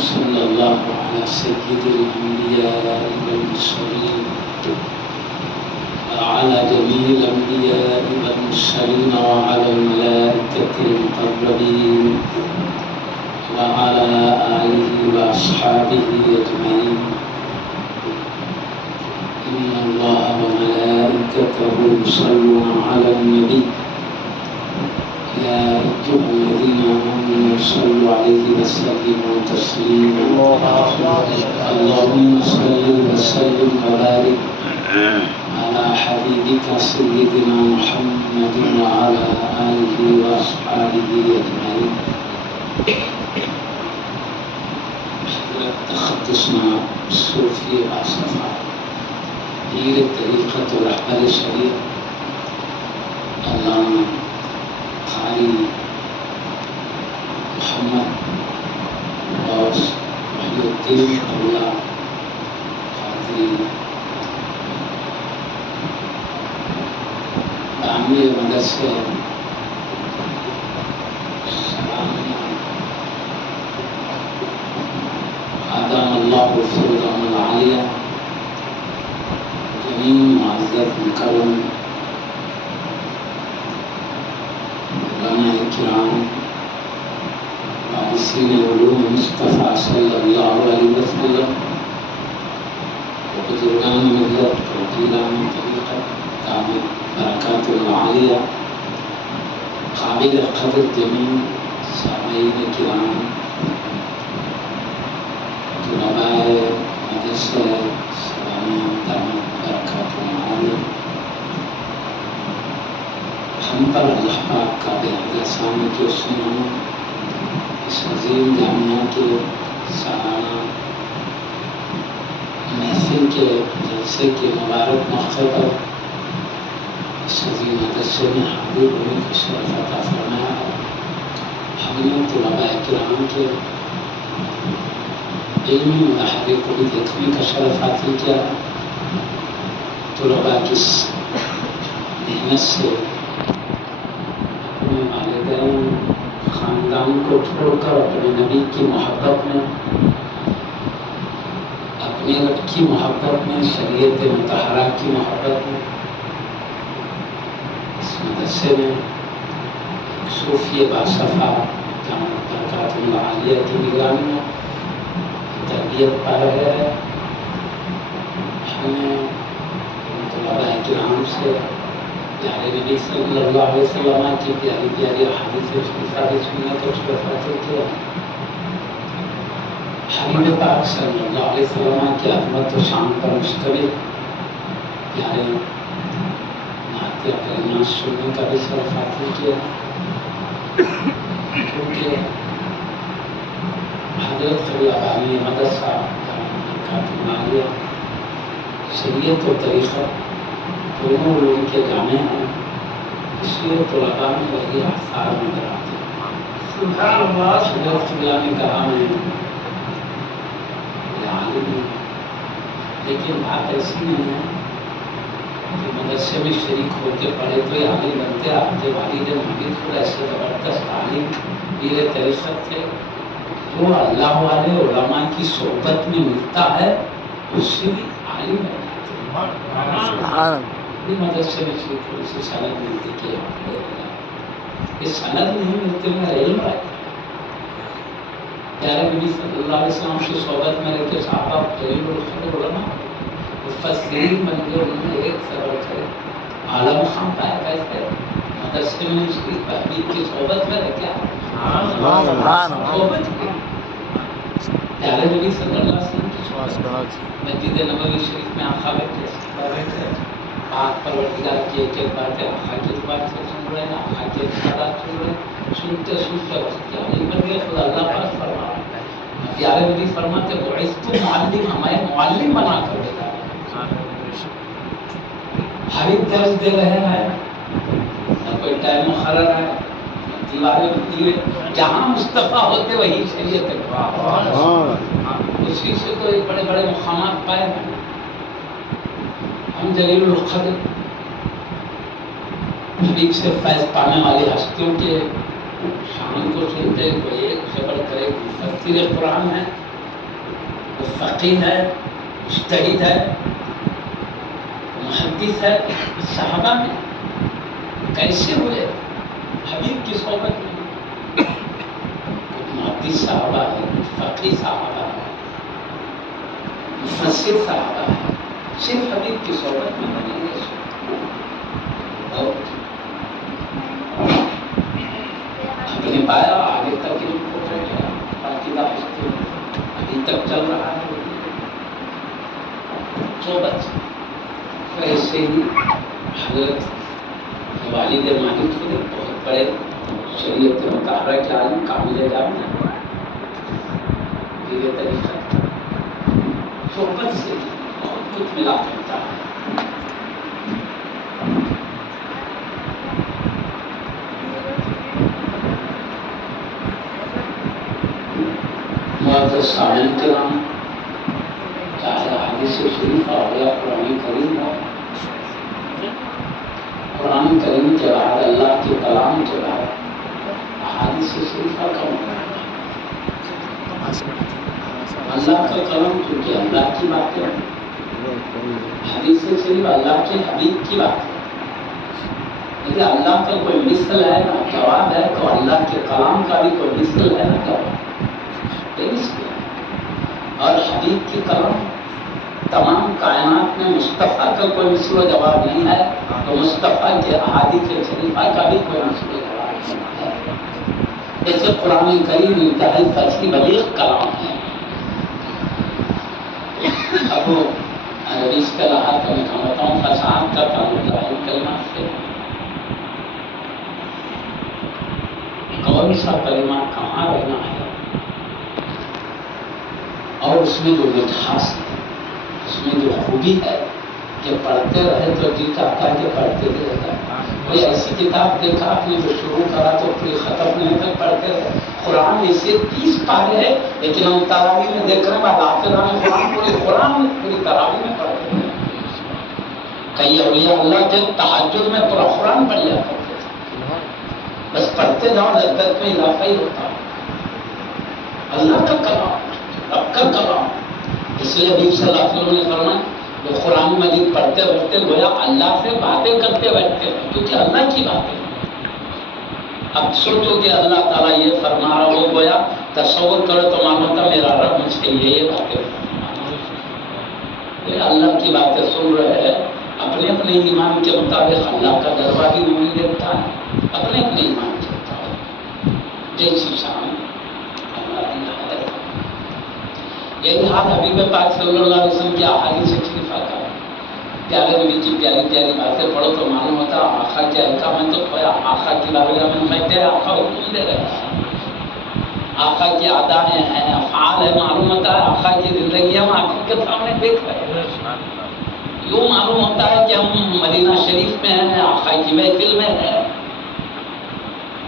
صلی اللہ علی سید الانبیاء والمرسلین وعلى جميع الأنبياء والمرسلين وعلى الملائكة المقربين وعلى آله وأصحابه أجمعين إن الله وملائكته يصلون على النبي يا أيها الذين آمنوا صلوا عليه وسلموا تسليما اللهم صل وسلم وبارك على حبيبك سيدنا محمد وعلى آله وأصحابه أجمعين. تختصنا الصوفية والصفا هي طريقة الرحمن الشريف علامة قاری محمد غوث محی الدین اللہ قادری بانی مدرسے آدم اللہ فرودہم العالیہ جمیع معزز مکرم علماء کرام وارثین علوم مصطفیٰ صلی اللہ علیہ وسلم بزرگان ملت و پیران طریقت دامت برکات العالیہ قابل قدر جمیع سامعین کرام طلباء مدرسہ سلامیہ دامت برکات العالیہ ہم پر اللہ پاک کا بے حد احسان ہے کہ اس نے ہمیں اس عظیم جامعہ کے سالانہ محفل کے جلسے کے مبارک موقع پر اس عظیم مدرسے میں حاضر ہونے کا شرف عطا فرمایا ہے. ہم نے طلباء کرام کے علمی مظاہرے کو بھی دیکھنے کا شرف حاصل کیا. طلباء کی محنت سے اپنے والدین خاندان کو چھوڑ کر اپنے نبی کی محبت میں اپنے رب کی محبت میں شریعت مطہرہ کی محبت میں اس مدرسے میں ایک صوفی باصفا دامت برکات العالیہ کی نگرانی میں تربیت پا رہے ہیں. ہم نے طلباء کرام سے پیارے نبی صلی اللہ علیہ وسلم کی پیاری پیاری احادیث شریفہ کی سنت اور شرف حاصل کیا. حبیب پاک صلی اللہ علیہ وسلم کی عظمت و شان پر مشتمل پیارے نعتیہ کلمات سننے کا بھی شرف حاصل کیا. کیونکہ حضرت خلیل بانی مدرسہ برکات العالیہ شریعت و طریقت دونوں علوم کے جامع ہیں، اس لیے طلباء میں وہی آثار نظر آتے ہیں. حضرت خلیل نے کہا میں عالم ہوں، لیکن بات ایسی نہیں ہے کہ مدرسے میں شریک ہوتے پڑھے تو یہ عالم بنتے. آپ کے والد ماجد خود ایسے زبردست عالم پیر طریقت تھے. جو اللہ والے علماء کی صحبت میں ملتا ہے اس سے بھی عالم بن جاتے ہیں. مدرسے میں شریک ہو اسے سند ملتی کہ یہ سند نہیں ملتے میں علم رہتا. پیارے نبی صلی اللہ علیہ وسلم کی صحبت میں رہ کے صحابہ جلیل القدر علماء مفسرین بن گئے. انہوں نے ایک سبب سے عالم خان پایا کیسے مدرسے میں شریف حبیب کی صحبت میں رہ کیا صحبت کی. پیارے نبی صلی اللہ علیہ وسلم کی صحبت مسجد نبوی شریف میں آقا بیٹھے پاک پروردگار کی ایک ایک باتیں آقا کی زبان سے سن رہے ہیں، آقا کی ارشادات سن رہے ہیں. سنتے سنتے وقت کیا عالم بن گئے. خدا اللہ پاک فرما پیارے نبی فرماتے بعثت معلما، میں معلم بنا کر دیتا ہوں. ہر ایک درس دے رہے ہیں، نہ کوئی ٹائم مقرر ہے، دیواریں ہوتی ہے. جہاں مصطفیٰ ہوتے وہی شریعت ہے. اسی سے تو ایک بڑے بڑے مقامات پائے ہیں. ہم جلیل القدر حبیب سے فیض پانے والی ہستیوں کے شان کو سنتے کوئی ایک سے بڑھ کر ایک مفسر قرآن ہے، کوئی فقیہ ہے، مجتہد ہے، محدث ہے. صحابہ میں کیسے ہوئے حبیب کی صحبت میں؟ کچھ محدث صحابہ ہے، کچھ فقیہ صحابہ ہے، مفسر صحابہ ہے، صرف حبیب کی صحبت میں بنے گے. اپنے پایا آگے تک ان کو پہنچا، باقی داشت ابھی تک چل رہا ہے صحبت. ایسے ہی حضرت والد مالک تھے، بہت بڑے شریعت مطالعہ کے عالم، قابل جامع یہ طریقہ صحبت سے بہت کچھ ملا کرتا ہے. معزز سامعین کرام، چاہے حدیث شریفہ ہو یا قرآن کریم ہو، قرآن کریم کے بعد اللہ کے کلام کے بعد حدیث شریفہ کا مطالعہ. اللہ کا کلام کیونکہ اللہ کی بات ہے، حدیث شریف اللہ کے حبیب کی بات ہے. لیکن اللہ کا کوئی مثل ہے نہ جواب ہے، تو اللہ کے کلام کا بھی کوئی مثل ہے نہ جواب. اور حبیب کی کلام تمام کائنات میں مصطفیٰ کا کوئی مثل و جواب نہیں ہے، تو مصطفیٰ کے احادیث شریفہ کا بھی کوئی مثل و جواب نہیں ہے. جیسے قرآن کریم انتہائی فصیح بلیغ کلام ہے. اب اس کے لحاظ میں کہتا ہوں فصاحت کا تعلق ظاہر کلمات سے. کون سا کلمہ کہاں رہنا ہے، اور اس میں جو مٹھاس ہے، اس میں جو خوبی ہے کہ پڑھتے رہے تو دل چاہتا ہے کہ پڑھتے ہی رہتا ہے. کوئی ایسی کتاب دیکھا آپ نے جو شروع کرا تو پھر ختم ہونے تک پڑھتے رہے. قرآن ایسے 30 پارے ہے، لیکن ہم تراویح میں دیکھ رہے ہیں بعد آخرہ میں قرآن پوری تراویح میں پڑھتے ہیں. کئی اولیاء اللہ کے تہجد میں پورا قرآن پڑھ لیا کرتے تھے. بس پڑھتے جاؤ لذت میں اضافہ ہی ہوتا ہے. اللہ کا کلام، رب کا کلام. اس لیے نبی صلی اللہ علیہ وسلم نے فرمایا جو قرآن مجید پڑھتے بیٹھتے گویا اللہ سے باتیں کرتے بیٹھتے ہیں، کیونکہ اللہ کی باتیں. اب سوچو کہ اللہ تعالیٰ یہ فرما رہا ہو، گویا تصور کرو تو معلوم ہوتا میرا رب مجھ سے یہ باتیں اللہ کی باتیں سن رہے ہیں. اپنے اپنے ایمان کے مطابق اللہ کا دربار بھی نہیں دیتا ہے، اپنے اپنے ایمان کے مطابق جیسی شان یہی حال حبیب پاک صلی اللہ علیہ وسلم کی احادیث شریفہ کا. پیارے نبی کی پیاری پیاری باتیں پڑھو تو معلوم ہوتا آقا کیا ہے. میں تو کھویا آقا کی بارگاہ میں بیٹھے، آقا حکم دے رہے ہیں، آقا کی ادائیں ہیں، افعال ہے. معلوم ہوتا ہے آقا کی زندگی ہم آنکھوں کے سامنے دیکھ رہے ہیں. یوں معلوم ہوتا ہے کہ ہم مدینہ شریف میں ہیں، آقا کی محفل میں ہیں.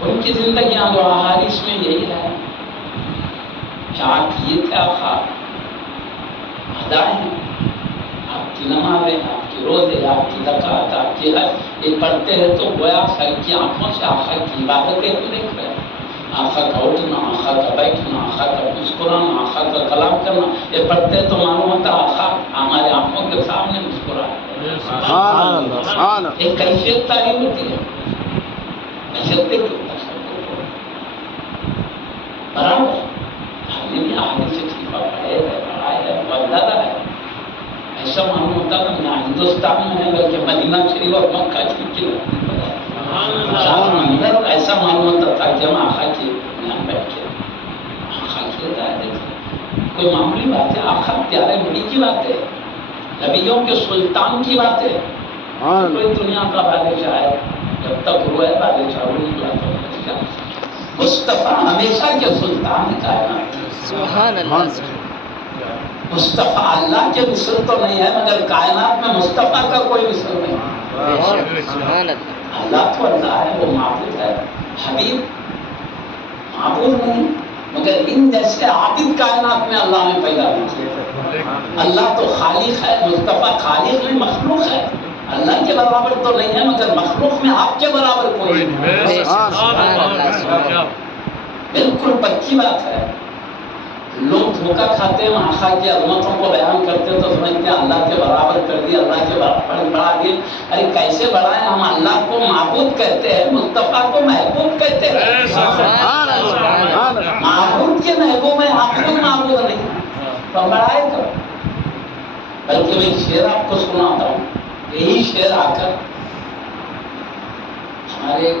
ان کی زندگیاں جو احادیث میں یہی ہے. کیا کیے تھے آقا، ادائیں ہیں، آپ کی نمازیں، آپ کی روزے، آپ کی زکوٰۃ، آپ کی حج، یہ پڑھتے ہیں تو گویا سر کی آنکھوں سے آقا کی عبادتیں ہم دیکھ رہے ہیں. آقا کا اٹھنا، آقا کا بیٹھنا، آقا کا مسکرانا، آقا کا کلام کرنا، یہ پڑھتے ہیں تو معلوم ہوتا آقا ہمارے آنکھوں کے سامنے مسکرا. ایک کیفیت تعلیم ہوتی ہے. برابر ہم نے بھی احادیث شریفہ پڑھے ہے، پڑھائے ہے، بہت زیادہ ہے. ایسا معلوم ہوتا ہے نہ ہندوستان میں ہے بلکہ مدینہ شریف اور مکہ شریف کی ایسا معلوم ہوتا تھا کہ ہم آقا کے یہاں بیٹھ کے آقا کی ہدایت دیکھیں. کوئی معمولی بات ہے، آقا پیارے نبی کی بات ہے، نبیوں کے سلطان کی بات ہے. کوئی دنیا کا بادشاہ ہے، جب تک وہ ہے بادشاہ وہ نکلا تو مصطفیٰ ہمیشہ کے سلطان کائنات. سبحان اللہ. مصطفیٰ اللہ کے مثل تو نہیں ہے، مگر کائنات میں مصطفیٰ کا کوئی مثل نہیں. سبحان اللہ. اللہ تو اللہ ہے، وہ معبود ہے. حبیب معبود نہیں، مگر ان جیسے عابد کائنات میں اللہ نے پیدا نہیں کیا. اللہ تو خالق ہے، مصطفیٰ خالق نہیں مخلوق ہے. اللہ کے برابر تو نہیں ہے مگر مخلوق میں آپ کے برابر کوئی نہیں. سبحان اللہ سبحان اللہ. بالکل پکی بات ہے. لوگ دھوکہ کھاتے ہیں، آقا کی عظمتوں کو بیان کرتے ہیں تو سمجھتے ہیں اللہ کے برابر کر دیا، اللہ کے برابر بڑھا دیا. ارے کیسے بڑھائیں؟ ہم اللہ کو معبود کہتے ہیں، مصطفیٰ کو محبوب کہتے ہیں. سبحان اللہ. معبود کے محبوب ہیں، آپ خود معبود نہیں تو بڑھائے کر. بلکہ میں شعر آپ کو سناتا ہوں. یہی شعر آ کر ہمارے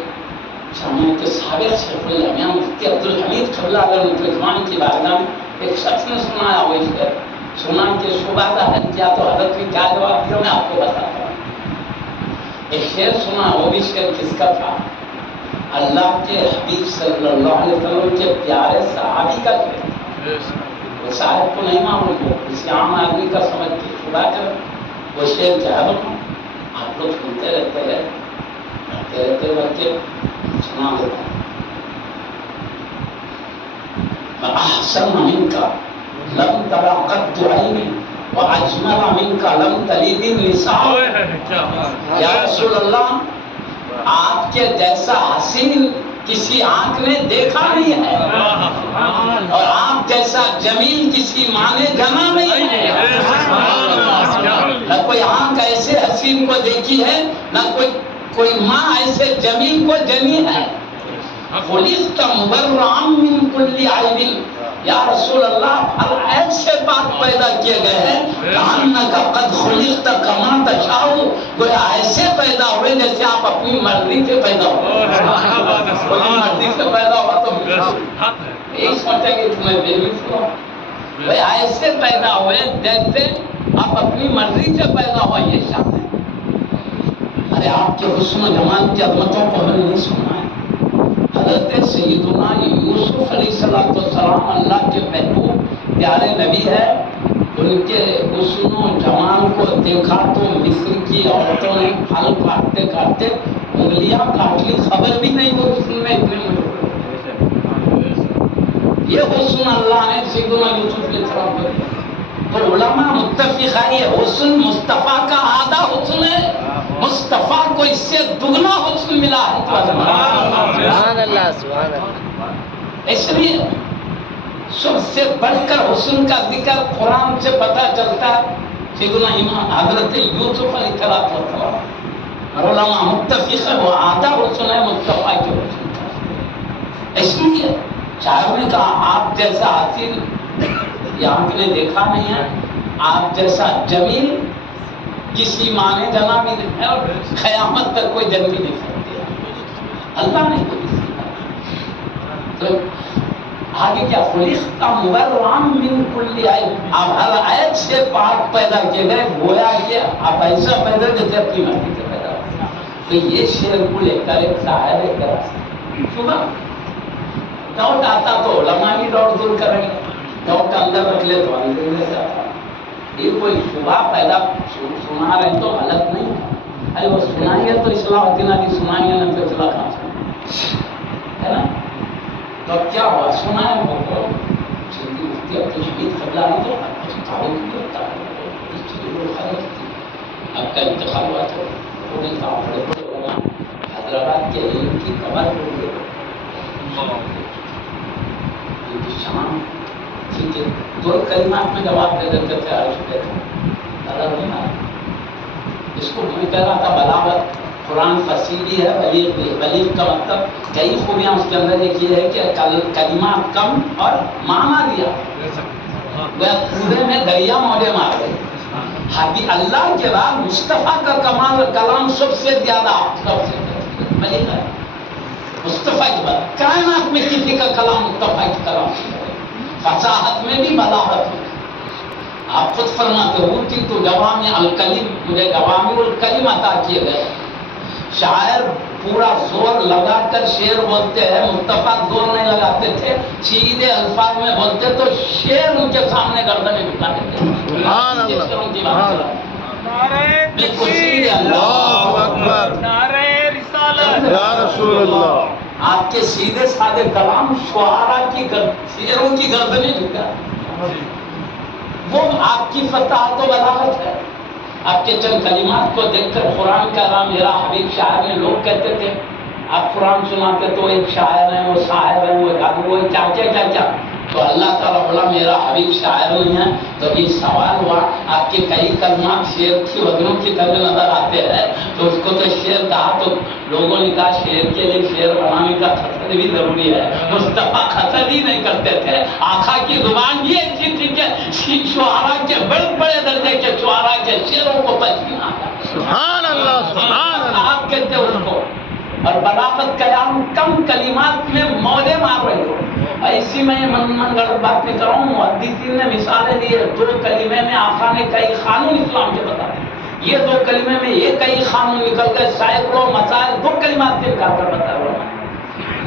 جامعہ کے سابق شیخ الجامعہ مفتی عبدالحمید قبلہ علیہ رضوان کی بارگاہ میں ایک شخص نے سنایا وہ شعر. سنا کہ شبہ ظاہر کیا تو حضرت نے کیا جواب دیا میں آپ کو بتاتا ہوں. ایک شعر سنا، وہ بھی شعر کس کا تھا؟ اللہ کے حبیب صلی اللہ علیہ وسلم کے پیارے صحابی کا شعر. وہ صاحب کو نہیں معلوم ہو، کسی عام آدمی کا سمجھ کے شبہ کر وہ شعر کیا ہے بنا. آپ لوگ سنتے رہتے ہیں رہتے بلکہ سنا دیتا ہوں. احسن منک لم تر قط عینی واجمل منک لم تلد النساء. یا رسول اللہ، آپ کے جیسا حسین کسی آنکھ نے دیکھا نہیں ہے اور آپ جیسا جمیل کسی ماں نے جنا نہیں ہے. نہ کوئی آنکھ ایسے حسین کو دیکھی ہے، نہ کوئی ماں ایسے جمیل کو جنی ہے. خلقت مبرعا من کل عیب. یا رسول اللہ، ہر عیب سے پاک پیدا کیے گئے ہیں. کأنک قد خلقت کما تشاء. گویا ایسے پیدا ہوئے جیسے آپ اپنی مرضی سے پیدا ہوئے. اپنی مرضی سے پیدا ہوا تو یہی سوچیں گے تمہیں بیوی ہوا. ایسے پیدا ہوئے جیسے آپ اپنی مرضی سے پیدا ہوا. یہ شان ہے. ارے آپ کے حسن و جمال کی عظمتوں کو ہم نے نہیں سنا ہے. حضرت سیدنا یوسف علیہ السلام اللہ کے محبوب پیارے نبی ہے. ان کے حسن و جمال کو دیکھا تو مصر کی عورتوں نے پھل کاٹتے کاٹتے انگلیاں کاٹ لی، خبر بھی نہیں وہ حسن میں اتنے مشہور. یہ حسن اللہ نے سیدنا یوسف علیہ السلام کو دیا. تو علماء متفق ہے یہ حسن مصطفیٰ کا آدھا حسن ہے. مصطفیٰ کو اس سے دگنا حسن ملا ہے. سبحان اللہ سبحان اللہ. اس لیے سب سے بڑھ کر حسن کا ذکر قرآن سے پتہ چلتا ہے. سیدنا امام حضرت یوسف علیہ السلام اور علماء متفق ہے وہ آدھا حسن ہے مصطفیٰ کے حسن کا. اس لیے شاعر نے کہا آپ جیسا حسین یہ آنکھ نے دیکھا نہیں ہے، آپ جیسا جمیل کسی ماں نے جنا بھی نہیں ہے اور قیامت تک کوئی جن بھی نہیں سکتی. اللہ نے کوئی تو آگے کیا؟ خلقت مبرعا من کل عیب. آپ ہر عیب سے پاک پیدا کیے گئے. گویا کہ آپ ایسا پیدا جیسے اپنی مرضی سے پیدا ہو. تو یہ شعر کو لے کر ایک شاعر ایک صبح ڈاؤٹ آتا تو علماء ہی ڈاؤٹ دور کریں گے. ڈاؤٹ اندر رکھ لے تو اندر لے جاتا. یہ کوئی شبہ پیدا سنا رہے تو غلط نہیں ہے. ارے وہ سنائیں گے تو اصلاح ہوتی نہ سنائیں گے نہ تو اصلاح کہاں سے ہے نا. تو کیا ہوا؟ سنائے وہ سیدھی مفتی عبدالحمید قبلہ نے تو تعاون کیا اس چیز کو خرچ کی. اب کا انتخاب ہوا تو وہ نہیں کہا بڑے بڑے علماء حیدرآباد کے علم کی کمر ہو گئے. شام ٹھیک ہے 2 کلمات میں جواب دے دیتے تھے. عرض دیکھا اس کو میں کہہ رہا تھا بلاغت قرآن فصیح بھی ہے، بلیغ بھی ہے. بلیغ کا مطلب کئی خوبیاں اس کے اندر ایک یہ ہے کہ کلمات کم اور معنی دیا. پورے میں دریا موجے مار گئے. اللہ کے بعد مصطفیٰ کا کمال کلام سب سے زیادہ سب سے بلیغ ہے. مصطفیٰ کے بعد کائنات میں کسی کا کلام مصطفیٰ کی کلام فصاحت میں بھی بلاغت میں. آپ خود فرماتے ہو کہ تو جوامع الکلم، مجھے جوامع الکلم عطا کیے گئے. شاعر پورا زور لگا کر شعر بولتے ہیں، مصطفیٰ زور نہیں لگاتے تھے، سیدھے الفاظ میں بولتے تو شعر ان کے سامنے گردنیں جھکا دیتے. سبحان اللہ. بالکل سیدھے. اللہ اکبر. نعرہ رسالت. یا رسول اللہ. آپ کے سیدھے سادے کلام شعراء کی شعروں کی گردنیں جھکا. وہ آپ کی فتح تو بلاغت ہے. آپ کے چند کلمات کو دیکھ کر قرآن کا نام میرا حبیب شاعر نے لوگ کہتے تھے آپ قرآن سناتے تو ایک شاعر ہیں وہ شاعر ہیں وہ جادو وہ کیا کیا کیا کیا تو اللہ تعالیٰ بولا میرا حبیب شاعر نہیں ہے. تو یہ سوال ہوا آپ کے کئی کلمات شعر کی وزنوں کی طرح نظر آتے ہیں تو اس کو تو شعر کہا تو لوگوں نے کہا شعر کے لیے شعر بنانے کا خطر بھی ضروری ہے. مصطفیٰ خطر ہی نہیں کرتے تھے. آقا کی زبان یہ ایسی تھی کہ شعراء کے بڑے بڑے درجے کے شعراء کے شعروں کو پہچانا آتا. سبحان اللہ سبحان اللہ. آپ کہتے ہیں اس کو اور بلاغت قیام کم کلمات میں مولے مار رہے ہو. ایسی میں من غلط بات نہیں کر رہا ہوں. محدثین نے مثالیں دی ہے. 2 کلمے میں آقا نے کئی قانون اسلام کے بتائے. یہ 2 کلمے میں یہ کئی قانون نکل گئے. سینکڑوں مسائل 2 کلمات سے نکال کر بتا رہا ہوں.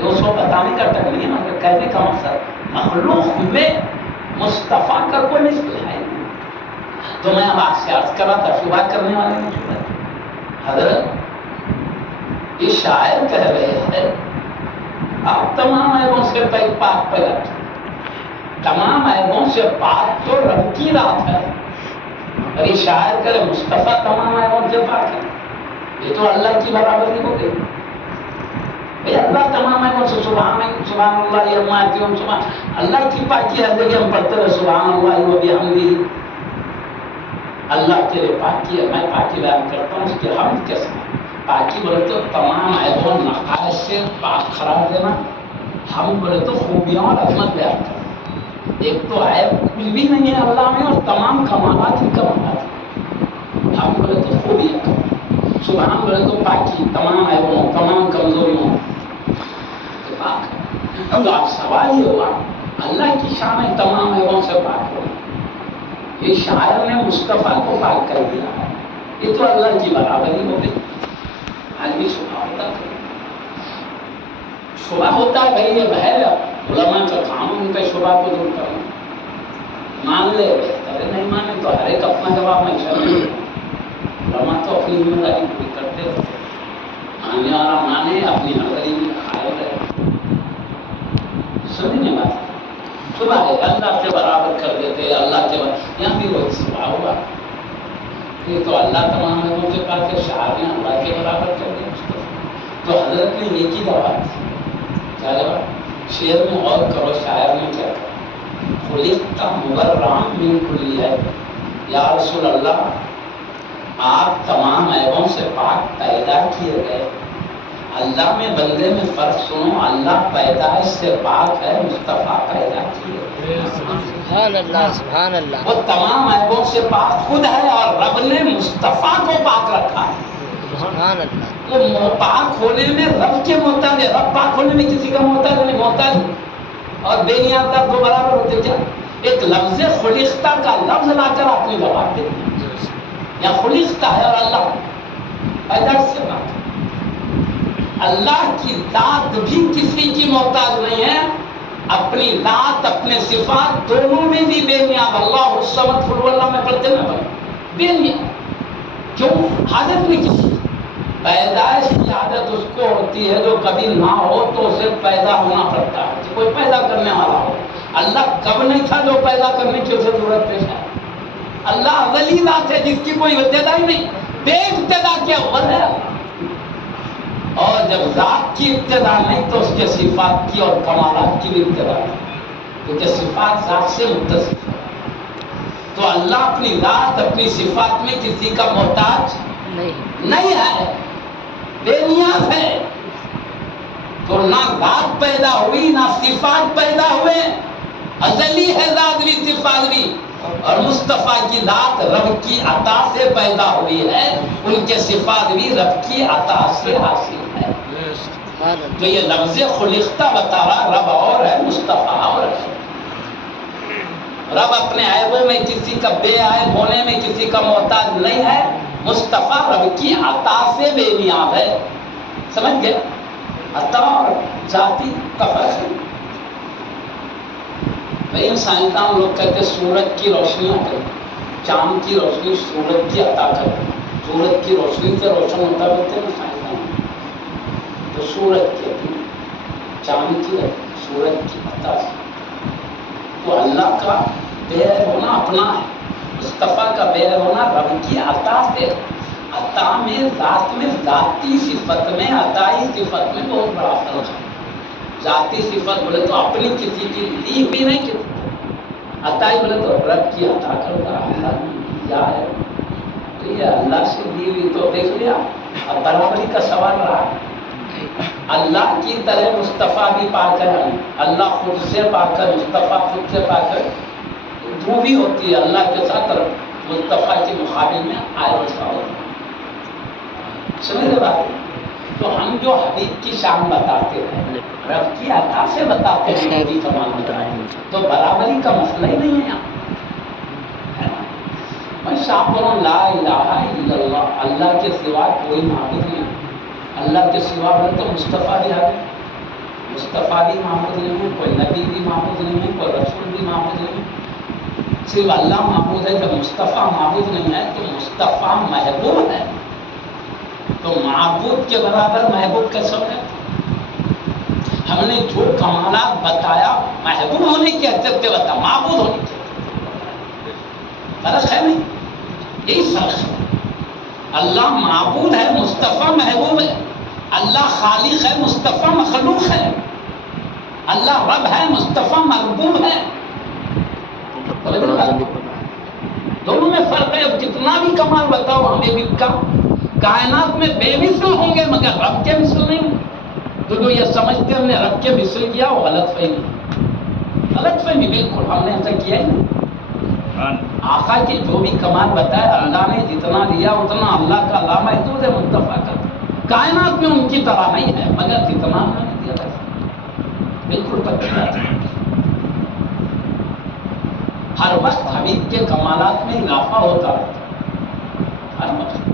200 بتانے کا ٹک نہیں ہے مگر کہنے کا مقصد مخلوق میں مصطفیٰ کا کوئی مثل ہے. تو میں اب آپ سے عرض کر رہا تھا شبہ کرنے والے نے حضرت یہ شاعر کہہ رہے ہیں آپ تمام عیبوں سے پاک پیدا کیے. تمام عیبوں سے پاک تو رب کی رات ہے. اور یہ شاعر کرے مصطفیٰ تمام عیبوں سے پاک ہے. یہ تو اللہ کی برابری ہو گئی. اللہ تمام عیبوں سے سبحان اللہ عما یصفون. سبحان اللہ کی پاکی ہے. دیکھیے ہم پڑھتے رہے سبحان اللہ و بحمدہ. اللہ تیرے پاکی ہے. میں پاکی بیان کرتا ہوں اس کے حمد کے ساتھ. پاکی بولے تو تمام عیبوں نقائص سے پاک قرار دینا. ہم بولے تو خوبیاں اور عظمت بیان کرنا. ایک تو عیب کچھ بھی نہیں ہے اللہ میں اور تمام کمالات ہی کمالات ہیں. ہم بولے تو خوبیاں کرنا. سبحان بولے تو پاکی تمام عیبوں تمام کمزوریوں سے پاک ہے. تو آپ سوال یہ ہوا اللہ کی شان ہے تمام عیبوں سے پاک ہو. یہ شاعر نے مصطفیٰ کو پاک کر دیا ہے. یہ تو اللہ کی برابری ہو گئی. آج بھی شبہ ہوتا ہے. شبہ ہوتا ہے بھائی یہ ہے علماء کا کام ان کا شبہ کو دور کرنا. مان لے بہتر ہے نہیں مانے تو ہر ایک اپنا جواب میں چل. علماء تو اپنی ذمہ داری پوری کرتے ہوتے ماننے والا مانے اپنی نظری حائل ہے. سمجھنے بات شبہ ہے اللہ سے برابر کر دیتے اللہ کے برابر. یہاں بھی وہی شبہ ہوگا. یہ تو اللہ تمام عیبوں سے پاک ہے. شاعر نے اللہ کے برابر کر دیا. تو حضرت نے یہ کی جواب کیا جواب شعر میں غور کرو. شاعر نے کیا کہا خلقت مبرئا من کل عیب. یا رسول اللہ آپ تمام عیبوں سے پاک پیدا کیے گئے. اللہ میں بندے میں فرق سنو. اللہ پیدائش سے پاک ہے. مصطفیٰ پیدا کیے. سبحان اللہ سبحان اللہ. وہ تمام عیبوں سے پاک خود ہے اور رب نے مصطفیٰ کو پاک رکھا ہے. سبحان اللہ. وہ پاک ہونے میں رب کے محتاج ہے. رب پاک ہونے میں کسی کا محتاج نہیں. محتاج اور بے نیاز کا دو برابر ہوتے کیا. ایک لفظ خلقتا کا لفظ لا کر آپ نے جواب دے دیا. یا خلقتا ہے اور اللہ پیدائش سے پاک. اللہ کی ذات بھی کسی کی محتاج نہیں ہے. اپنی ذات اپنے صفات دونوں میں بھی بے نیاز. اللہ الصمد قل اللہ میں پڑھتے نا بے نیاز. کیوں حاجت نہیں کسی. پیدائش کی عادت اس کو ہوتی ہے جو کبھی نہ ہو تو اسے پیدا ہونا پڑتا ہے. کوئی پیدا کرنے والا ہو. اللہ کب نہیں تھا جو پیدا کرنے کی اسے ضرورت پیش ہے. اللہ ازلی ذات ہے جس کی کوئی ابتدا ہی نہیں. بے ابتدا کے اول ہے. اور جب ذات کی ابتدا نہیں تو اس کے صفات کی اور کمالات کی بھی ابتدا نہیں. کیونکہ صفات ذات سے متصف ہے. تو اللہ اپنی ذات اپنی صفات میں کسی کا محتاج نہیں ہے. بے نیاز ہے. تو نہ ذات پیدا ہوئی نہ صفات پیدا ہوئے. ازلی ہے ذات بھی صفات بھی. اور مصطفیٰ کی ذات رب کی عطا سے پیدا ہوئی ہے. ان کے صفات بھی رب کی عطا سے حاصل ہے. تو یہ لفظ خلقتا بتا رہا رب اور ہے مصطفیٰ اور ہے. رب اپنے عیبوں میں کسی کا بے عیب ہونے میں کسی کا محتاج نہیں ہے. مصطفیٰ رب کی عطا سے بے نیاز ہے. سمجھ گئے. عطا اور ذاتی کا فرق ہے. بھائی سائنسدان لوگ کہتے سورج کی روشنی آتے چاند کی روشنی سورج کی عطا کرتے. سورج کی روشنی سے روشن ہوتا بولتے نا سائنسدان. تو سورج کی اپنی چاند کی سورج کی عطا سے. تو اللہ کا بے عیب ہونا اپنا ہے. مصطفیٰ کا بے ہونا رب کی عطا سے، عطا میں ذات میں ذاتی صفت میں عطائی صفت میں بہت بڑا فرق ہے۔ ذاتی صفت بولے تو اپنی کسی کی دی ہوئی نہیں، کسی عطائی بولے تو رب کی عطا کرتا اللہ نے دیا ہے، تو یہ اللہ سے دی ہوئی تو دیکھ لیا۔ اب برابری کا سوال رہا، اللہ کی طرح مصطفیٰ بھی پاک ہے، اللہ خود سے پاک ہے، مصطفیٰ خود سے پاک ہے، جو بھی ہوتی ہے اللہ کے ساتھ مصطفیٰ کے مقابل میں آئے سمجھ بات۔ تو ہم جو حبیب کی شان بتاتے ہیں، رب کی عطا سے بتاتے ہیں، نبی کا مان تو برابری کا مسئلہ ہی نہیں ہے یہاں۔ میں صاحب بولوں لا الہ الا اللہ، اللہ کے سوا کوئی معبود نہیں، اللہ کے سوا بولے تو مصطفیٰ بھی ہے، مصطفیٰ بھی معبود نہیں ہے، کوئی نبی بھی معبود نہیں ہے، کوئی رسول بھی معبود نہیں ہے، صرف اللہ معبود ہے۔ جب مصطفیٰ معبود نہیں ہے تو مصطفیٰ محبوب ہے، تو معبود کے برابر محبوب کیسے ہے؟ ہم نے جو کمالات بتایا محبوب ہونے کی حیثیت سے بتا، معبود ہونے کی فرق ہے نہیں، یہی فرق ہے۔ اللہ معبود ہے، مصطفیٰ محبوب ہے، اللہ خالق ہے، مصطفیٰ مخلوق ہے، اللہ رب ہے، مصطفیٰ مربوب ہے، دونوں میں فرق ہے۔ اب کتنا بھی کمال بتاؤ ہمیں بھی کائنات میں بے مثل ہوں گے مگر رب کے مثل نہیں، تو جو یہ سمجھتے ہم نے رب کے مثل کیا وہ غلط فہمی، غلط فہمی بالکل، ہم نے ایسا کیا ہی نہیں۔ آقا کے جو بھی کمال بتایا اللہ نے جتنا دیا اتنا اللہ کا لامحدود ہے، مصطفیٰ کا کائنات میں ان کی طرح نہیں ہے مگر جتنا اللہ نے دیا بالکل پکی بات ہے۔ ہر وقت حبیب کے کمالات میں اضافہ ہوتا رہتا، ہر وقت،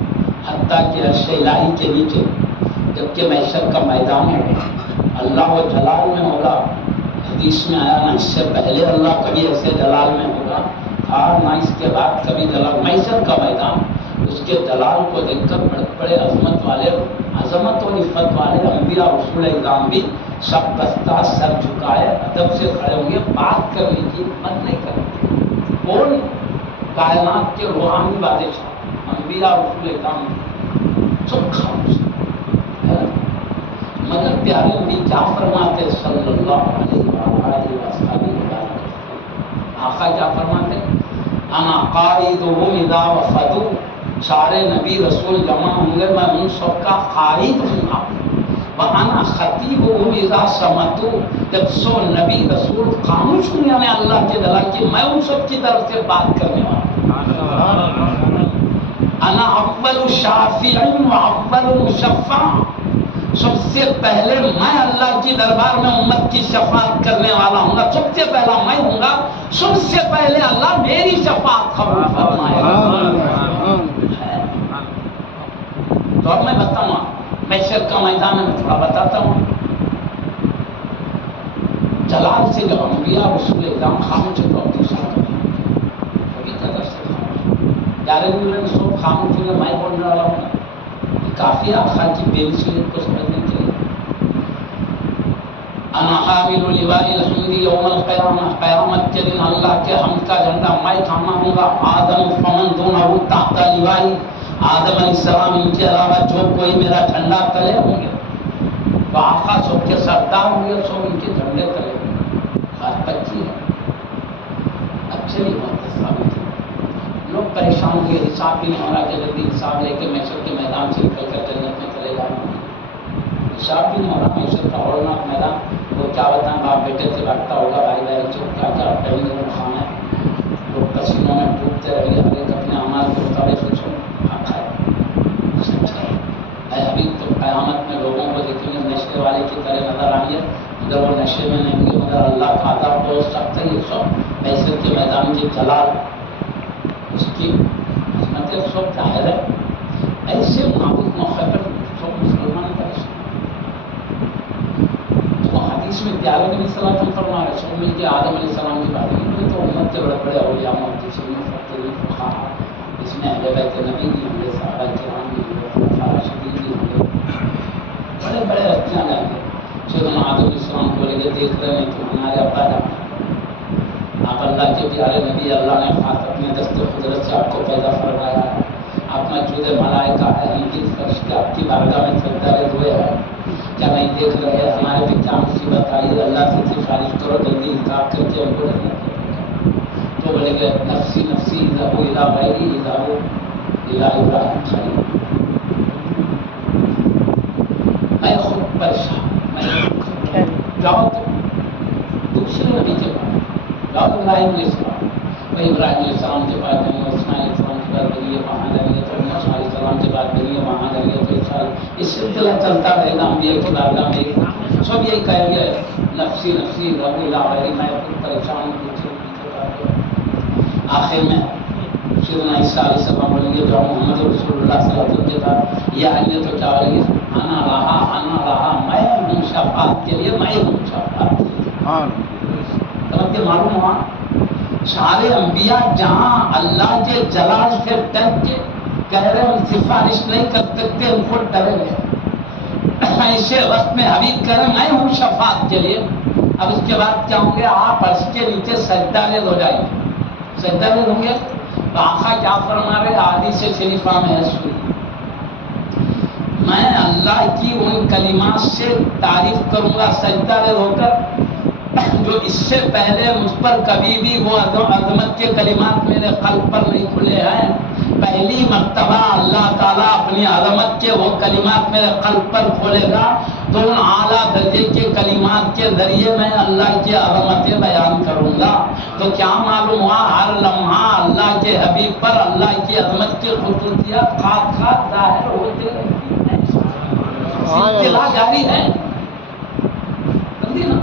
حتیٰ کہ عرش الہی کے نیچے جبکہ محشر کا میدان ہے، اللہ و جلال میں ہوگا، حدیث میں آیا نہ اس سے پہلے اللہ کبھی ایسے جلال میں ہوگا اور نہ اس کے بعد کبھی جلال، محشر کا میدان اس کے جلال کو دیکھ کر بڑے بڑے عظمت والے، عظمت و عفت والے انبیاء رسول اعظام بھی سب بستہ سر جھکائے ادب سے کھڑے ہوں گے، بات کرنے کی ہمت نہیں کریں گے۔ کون؟ کائنات کے روحانی بادشاہ انبیاء رسول اعظام سب خاموش، مگر پیارے نبی کیا فرماتے صلی اللہ علیہ وسلم، آقا کیا فرماتے؟ انا قائدہم اذا وفدوا، سارے نبی رسول جمع ہوں گے میں ان سب کا قائد ہوں گا، وَأَنَا خَطِيبُهُمْ إِذَا صَمَتُوا، جب سو نبی رسول خاموش ہوں یعنی اللہ کے دلال کی، میں ان سب کی طرف سے بات کرنے والا ہوں۔ انا اول شافع واول مشفع، سب سے پہلے میں اللہ کی دربار میں امت کی شفاعت کرنے والا ہوں گا، سب سے پہلا میں ہوں گا، سب سے پہلے اللہ میری شفاعت قبول فرمائے گا۔ تو اب میں بتاؤں محشر کا میدان میں تھوڑا بتاتا ہوں، جلال سے جب انبیاء رسول اعظام خاموش ہے تو دوسرا کبھی قدر سے خاموش، پیارے نبی سب خاموش ہوئے، میں بولنے والا ہوں، کافی ہے آخر کی بے مثلیت کو سمجھنے کے لیے۔ انا حامل لواء الحمد یوم القیامہ، قیامت کے دن اللہ کے حمد کا جھنڈا میں تھاما ہوں گا، آدم فمن دونہ تحت لوائی، آدم علیہ السلام ان کے علاوہ جو کوئی میرا جھنڈا تلے ہوں گے، تو آقا سب کے سردار ہوں گے، سب ان کے جھنڈے تلے ہوں گے۔ بات پکی ہے، اچھے نہیں بات ثابت ہے۔ لوگ پریشان ہوئے، حساب بھی نہیں ہو رہا کہ جلدی حساب لے کے محشر کے میدان سے نکل کر جنت میں چلے جانا، حساب بھی نہیں ہو رہا محشر کا ہولناک میدان، وہ کیا بتائیں باپ بیٹے سے بھاگتا ہوگا، بھائی بھائی چپ کیا کیا پہلے دن خانہ ہے، لوگ پسینوں میں ڈوبتے رہے، ہر ایک اپنے اعمال کے مطابق سوچو آقا ہے سچ ہے۔ اے حبیب تم قیامت میں لوگوں کو دیکھیں گے نشے والے کی طرح نظر آئیں گے، مگر وہ نشے میں نہیں گے، مگر اللہ کا عذاب تو سخت ہے، یہ سب محشر کے میدان کی جلال اس کی عظمت سب ظاہر ہے۔ ایسے معبود موقع پر سب مسلمان پریشان، تو حدیث میں پیارے نبی صلی اللہ علیہ وسلم فرما رہے سب مل کے آدم علیہ السلام کی بات نہیں، تو امت کے بڑے بڑے اولیاء محدثین مفکرین فقہاء، اس میں اہل بیت نبی بھی ہوں گے، صحابہ کرام بھی ہوں گے، خلفاء راشدین بھی ہوں گے، بڑے بڑے رچیاں جائیں گے۔ سیدنا آدم علیہ السلام کو لے کے دیکھ رہے ہیں تو ہمارے ابا جان آپ اللہ اللہ کے پیارے نبی، اللہ نے خاص اپنے دست قدرت سے آپ کو پیدا فرمایا ہے، آپ موجود ملائکہ ہے، انگل فرشتے آپ کی بارگاہ میں سجدہ ہوئے ہیں، کیا نہیں دیکھ رہے ہمارے پہ کیا مصیبت آئی ہے؟ اللہ سے سفارش کرو جلدی حساب کر کے ہم کو تو بولے گئے نفسی نفسی اذهبوا الى غیری اذهبوا الى ابراہیم خلیل، میں خود پریشان، میں جاؤ تو دوسرے نبی کے پاس جاؤ، ابراہیم علیہ السلام، بھائی ابراہیم علیہ السلام کے پاس جائیں گے، اسماعیل علیہ السلام کے پاس جائیں گے، وہاں جائیں گے تو موسیٰ علیہ السلام کے پاس جائیں گے، وہاں جائیں گے تو اس سلسلہ چلتا رہے گا، انبیاء کی بارگاہ میں سب یہی کہیں گے نفسی نفسی اذهبوا الى غیری، میں خود پریشان ہوں دوسرے نبی کے پاس جاؤ۔ آخر میں سیدنا عیسیٰ علیہ السلام بولیں گے جو محمد رسول اللہ صلی اللہ علیہ وسلم کے پاس یہ آئیں گے تو کیا بولیں گے آنا رہا میں ہوں شفاعت کے لیے، میں ہوں شفاعت کے لیے۔ تب یہ معلوم ہوا سارے انبیاء جہاں اللہ کے جلال سے ڈر کے کہہ رہے ہم سفارش نہیں کر سکتے، ان کو ڈرے گئے ایسے وقت میں حبیب کہہ رہے میں ہوں شفاعت کے لیے۔ اب اس کے بعد کیا ہوں گے؟ آپ عرش کے نیچے سجدہ ریز ہو جائیں گے، سجدہ ریز ہوں گے تو آقا کیا فرما رہے حدیث شریفہ میں ہے سنی، میں اللہ کی ان کلمات سے تعریف کروں گا سجدہ ریز ہو کر جو اس سے پہلے مجھ پر کبھی بھی وہ عظمت کے کلمات میرے قلب پر نہیں کھلے ہیں۔ پہلی مرتبہ اللہ تعالیٰ اپنی عظمت کے وہ کلمات میرے قلب پر کھولے گا تو ان اعلیٰ درجے کے کلمات کے ذریعے میں اللہ کی عظمتیں بیان کروں گا۔ تو کیا معلوم ہوا ہر لمحہ اللہ کے حبیب پر اللہ کی عظمت کی خصوصیات خاص خاص ظاہر ہوتے رہتی ہیں، سلسلہ جاری ہے، سمجھے نا؟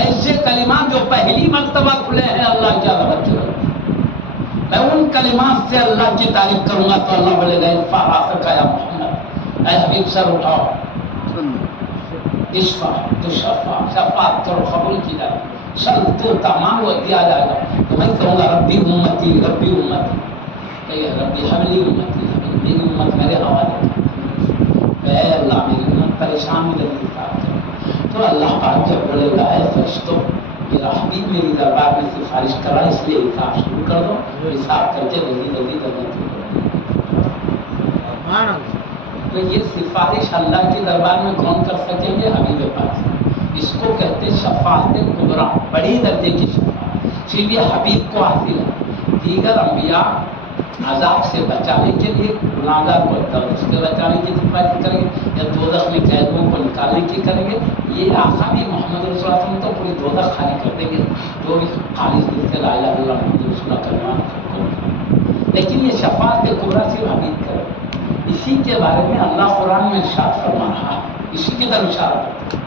ایسے کلمات جو پہلی مرتبہ کھلے ہیں اللہ کی عظمت کے، میں ان کلمات سے اللہ کی تعریف کروں گا تو اللہ بولے گا ارفع راسک یا محمد، اے حبیب سر اٹھاؤ، اشفع تشفع، شفاعت کرو قبول کی جائے، سل تو تمام وہ دیا جائے گا۔ تو میں کہوں گا ربی امتی ربی امتی، کہ ربی حبلی امتی، میری امت میرے حوالے کر، اے اللہ میری امت پریشان ہو جائے، تو اللہ پاک جب بولے گا اے فرشتوں میرا حبیب میری دربار میں سفارش کرا اس لیے حساب شروع کر دو، حساب کر کے جلدی جلدی تو یہ سفارش اللہ کے دربار میں کون کر سکیں گے؟ حبیب پاک، اس کو کہتے ہیں شفاعت کبریٰ، بڑی درجے کی شفاعت، صرف یہ حبیب کو حاصل ہے۔ دیگر انبیاء عذاب سے بچانے کے لیے گناہگار کو اس سے بچانے کی سفارش کریں گے یا دوزخ میں قیدیوں کو نکالنے کی کریں گے، یہ آقا بھی محمد رسول اللہ صلی اللہ علیہ وسلم تو پوری دوزخ خالی کر دیں گے جو بھی خالص دل سے لا الہ الا اللہ محمد رسول اللہ کرنا۔ لیکن یہ شفاعت کبریٰ صرف حبیب کرے، اسی کے بارے میں اللہ قرآن میں ارشاد فرما رہا ہے، اسی کی طرف اشارہ کرتا ہے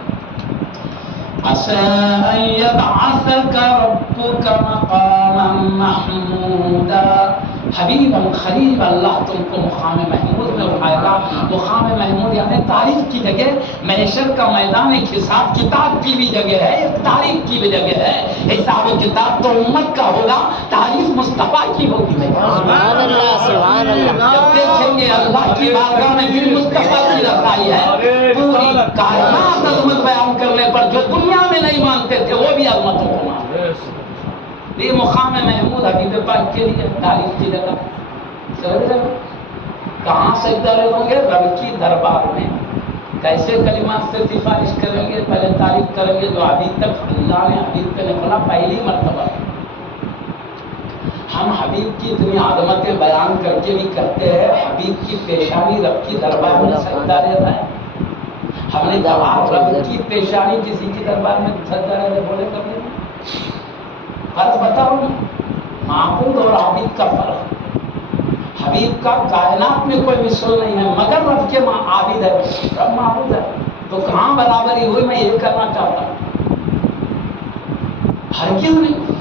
عسى أن يبعثك ربك مقاما محمودا، حبیب خلیل اللہ تم کو مقام محمود میں اٹھائے گا۔ مقام محمود یعنی تاریخ کی جگہ، محشر کا میدان ایک حساب کتاب کی بھی جگہ ہے، ایک تاریخ کی بھی جگہ ہے۔ حساب و کتاب تو امت کا ہوگا، تاریخ مصطفیٰ کی ہوگی۔ سبحان اللہ سبحان اللہ۔ جب دیکھیں گے اللہ کی بارگاہ میں پھر مصطفیٰ کی رسائی ہے، پوری کائنات عظمت بیان کرنے پر جو دنیا میں نہیں مانتے تھے وہ بھی عظمتوں کو مانتے۔ یہ مقام محمود حبیب پاک کے لیے تاریخ کی جگہ، سمجھ رہے ہو؟ کہاں سجدہ ہوں گے؟ رب کی دربار میں۔ کیسے کلمات سے سفارش کریں گے؟ پہلے تعریف کریں گے جو ابھی تک اللہ نے حبیب پہ کھولا، پہلی مرتبہ ہم حبیب کی اتنی عظمتیں بیان کر کے بھی کرتے ہیں، حبیب کی پیشانی رب کی دربار میں سجدہ رہتا ہے۔ ہم نے جواب رب کی پیشانی کسی کی دربار میں سجدہ رہے بولے کبھی نہیں۔ فرق بتاؤ، معبود اور عابد کا فرق۔ حبیب کا کائنات میں کوئی مثل نہیں ہے مگر رب کے عابد ہے، رب معبود ہے، تو کہاں برابری ہوئی؟ میں یہ کرنا چاہتا ہوں، ہرگز نہیں۔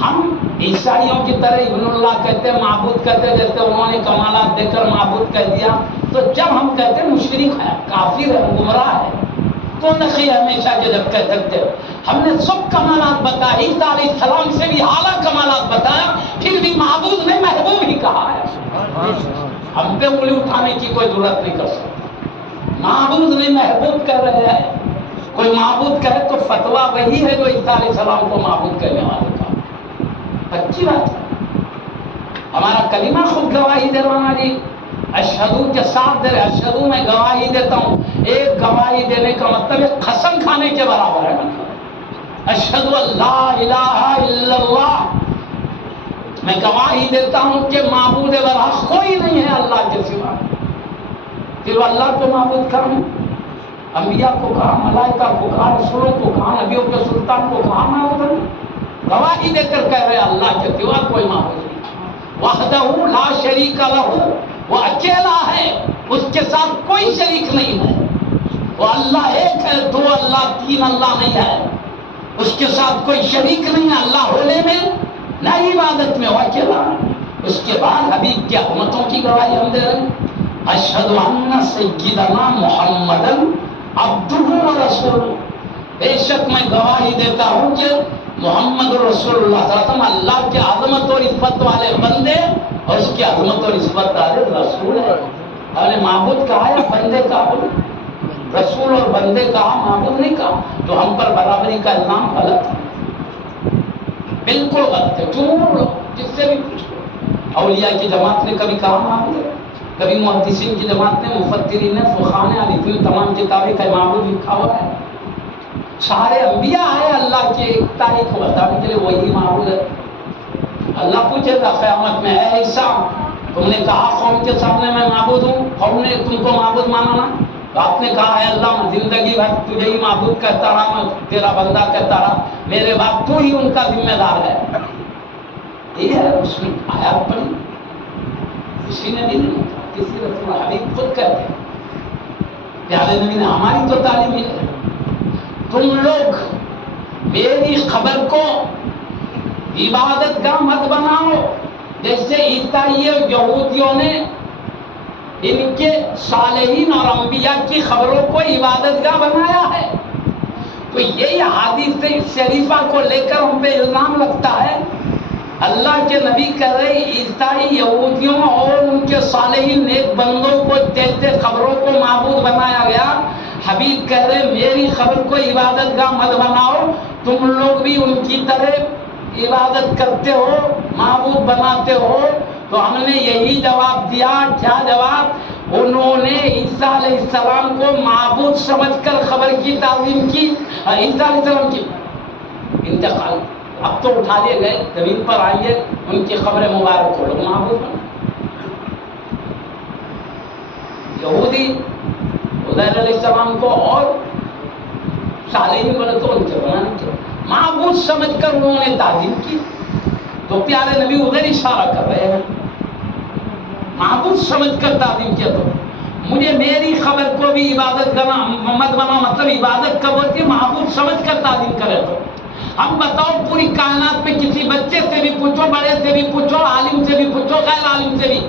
ہم عیسائیوں کی طرح ابن اللہ کہتے ہیں، معبود کہتے ہیں، جیسے انہوں نے کمالات دے کر معبود کہہ دیا، تو جب ہم کہتے ہیں مشرک ہے، کافر ہے، گمراہ ہے، تو نہیں ہمیشہ کے جب کہہ سکتے ہم نے سب کمالات بتایا، عیسیٰ علیہ السلام سے بھی اعلیٰ کمالات بتایا، پھر بھی معبود نے محبوب ہی کہا ہے۔ ہم پہ انگلی اٹھانے کی کوئی ضرورت نہیں کر سکتا، معبود نے محبوب کہہ رہے ہیں۔ کوئی معبود کہے تو فتویٰ وہی ہے جو عیسیٰ علیہ السلام کو معبود کہنے والے کا، پکی بات ہے. ہمارا کلمہ خود گواہی دے رہا جی, اشہدو کے ساتھ دے رہے, اشہدو میں گواہی دیتا ہوں. ایک گواہی دینے کا مطلب ہے قسم کھانے کے برابر ہے. مطلب اشہدو اللہ الہ الا اللہ, میں گواہی دیتا ہوں کہ معبود برحق کوئی نہیں ہے اللہ کے سوا. پھر اللہ کو معبود کریں, انبیاء کو کہا, ملائکہ کو کہا, رسولوں کو کہا, نبیوں کے سلطان کو کہا معبود ہے. گواہی دے کر کہہ رہے اللہ کے سوا کوئی معبود نہیں. وحدہ لا شریک لہ, وہ اکیلا ہے, اس کے ساتھ کوئی شریک نہیں ہے. وہ اللہ ایک ہے, دو اللہ, تین اللہ نہیں ہے, اس کے ساتھ کوئی شریک نہیں ہے. اللہ ہونے میں نہ عبادت میں, وہ اکیلا ہے. اس کے بعد حبیب کی عظمتوں کی گواہی ہم دے رہے ہیں. اشہد ان سیدنا محمدا عبدہ و رسولہ, بے شک میں گواہی دیتا ہوں کہ محمد رسول اللہ صلی اللہ علیہ وسلم اللہ کے عظمت اور عزت والے بندے اور اس کی عظمت اور عزت والے رسول ہے. ہم نے معبود کہا یا بندے کہا؟ رسول اور بندے کہا, معبود نہیں کہا. تو ہم پر برابری کا الزام غلط ہے, بالکل غلط ہے. جمہور لوگ جس سے بھی پوچھو, اولیاء کی جماعت نے کبھی کہا معبود ہے, کبھی محدثین کی جماعت نے, مفسرین نے, فقہاء نے, علی تمام کتابیں کا معبود لکھا ہوا ہے. سارے انبیاء ہیں اللہ کی ایک تاریخ کو بتانے کے لیے, وہی معبود ہے. اللہ پوچھے گا قیامت میں, اے عیسیٰ تم نے کہا قوم کے سامنے میں معبود ہوں, قوم نے تم کو معبود مانا نا, تو آپ نے کہا ہے اللہ میں زندگی بھر تجھے ہی معبود کہتا رہا, میں تیرا بندہ کہتا رہا, میرے بعد تو ہی ان کا ذمہ دار ہے. یہ ہے اس میں آیات پڑھی, کسی نے بھی نہیں کہا, کسی رسول حبیب خود کہتے ہیں, پیارے نبی نے ہماری تو تعلیم ہی ہے. تم لوگ میری خبر کو عبادت گاہ مت بناؤ, جیسے عیسائی اور یہودیوں نے ان کے صالحین اور انبیاء کی خبروں کو عبادت گاہ بنایا ہے. تو یہی حدیث شریفہ کو لے کر ہم پہ الزام لگتا ہے. اللہ کے نبی کہہ رہے عیسائی یہودیوں اور ان کے صالحین نیک بندوں کو جیسے خبروں کو معبود بنایا گیا, حبیب کہہ رہے میری خبر کو عبادت گاہ مت بناؤ, تم لوگ بھی ان کی طرح عبادت کرتے ہو, معبود بناتے ہو. تو ہم نے یہی جواب دیا. کیا جواب؟ انہوں نے عیسیٰ علیہ السلام کو معبود سمجھ کر خبر کی تعظیم کی. عیسیٰ علیہ السلام کی انتقال اب تو اٹھا لیے گئے, زمین پر آئیے, ان کی خبر مبارک کو لوگ معبود بنا. یہودی عزیر علیہ السلام کو اور صالحین بنے تو ان کے بنانے کے معبود سمجھ کر انہوں نے تعظیم کی. تو پیارے نبی ادھر اشارہ کر رہے ہیں, معبود سمجھ کر تعظیم کیا. تو مجھے میری خبر کو بھی عبادت کرنا مت بنا, مطلب عبادت کب ہوتی ہے؟ معبود سمجھ کر تعظیم کرے. تو ہم بتاؤ پوری کائنات میں کسی بچے سے بھی پوچھو, بڑے سے بھی پوچھو, عالم سے بھی پوچھو, غیر عالم سے بھی,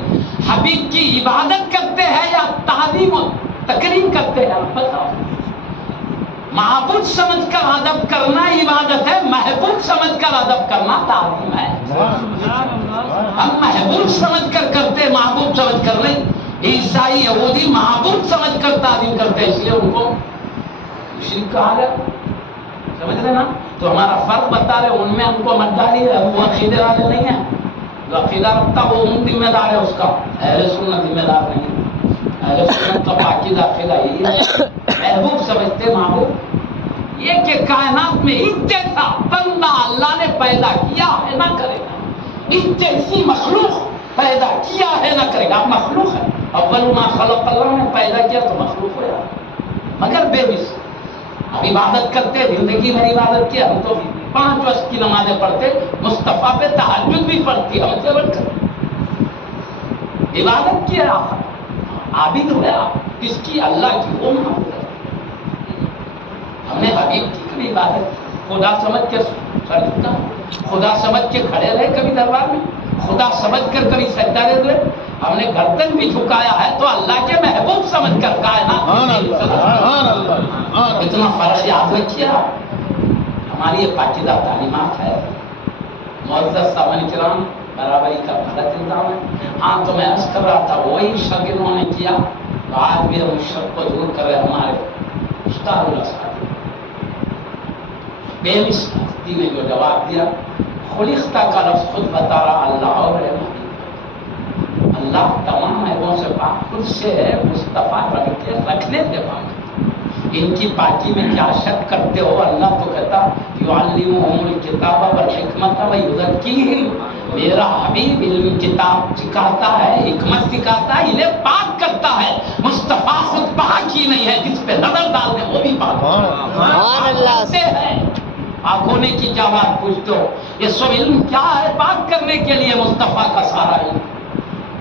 حبیب کی عبادت کرتے ہیں یا تعظیم و تکریم کرتے ہیں؟ بتاؤ. معبود سمجھ کر ادب کرنا عبادت ہے, محبوب سمجھ کر ادب کرنا تعظیم ہے. ہم محبوب سمجھ کر کرتے, محبوب سمجھ کر نہیں. عیسائی یہودی محبوب سمجھ کر تعظیم کرتے, اس لیے ان کو مشرک کہا گیا. سمجھ رہے نا؟ تو ہمارا فرق بتا رہے, ان میں ہم کو مت ڈالیے, وہ عقیدے والے نہیں ہیں. جو عقیدہ رکھتا وہ ذمہ دار ہے اس کا, اہل سنت ذمہ دار نہیں ہے. اہل سنت کا پاکیزہ عقیدہ یہی ہے, محبوب سمجھتے محبوب یہ کہ کائنات میں اس جیسا بندہ اللہ نے پیدا کیا ہے نہ کرے گا, اس جیسی مخلوق پیدا کیا ہے نہ کرے گا. مخلوق ہے, اول ما خلق اللہ نے پیدا کیا تو مخلوق ہو جائے, مگر بے مثل. اب عبادت کرتے, زندگی بھر عبادت کی. ہم تو 5 وقت کی نمازیں پڑھتے, مصطفیٰ پہ تہجد بھی پڑھتی, ہم سے بڑھ کر عبادت کی ہے. عابد ہوئے آپ, کس کی؟ اللہ کی. وہ معبود ہے. ہم نے حبیب کی کبھی عبادت خدا سمجھ کے سر جھکا, خدا سمجھ کے کھڑے رہے کبھی دربار میں, خدا سمجھ کر کبھی سجدہ دے ہوئے. ہم نے گردن بھی جھکایا ہے تو اللہ کے محبوب سمجھ کر کائنات. اتنا فرق یاد رکھیے آپ. ہماری یہ پاکیزہ تعلیمات ہے. معزز سامعین کرام, برابری کا غلط الزام ہے. ہاں تو میں عرض کر رہا تھا, وہی شک انہوں نے کیا تو آج بھی ہم اس شک کو دور کر رہے. ہمارے استاد الاساتذہ بے مثل ہستی نے جو جواب دیا, خلقت کا لفظ خود بتا رہا اللہ اور اللہ تمام عیبوں سے پاک، خود سے ہے مصطفیٰ رکھنے سے پاک۔ ان کی پاکی میں کیا شک کرتے ہو؟ اللہ تو کہتا یعلمہم الکتاب والحکمت ویزکیہم، میرا حبیب علم کتاب سکھاتا ہے، حکمت سکھاتا ہے، انہیں پاک کرتا ہے۔ مصطفیٰ خود پاک ہی نہیں ہے، جس پہ نظر ڈال دیں وہ بھی پاک سبحان اللہ سے ہے۔ پاک ہونے کی کیا بات پوچھتے ہو؟ یہ سب علم کیا ہے؟ پاک کرنے کے لیے مصطفیٰ کا سارا علم۔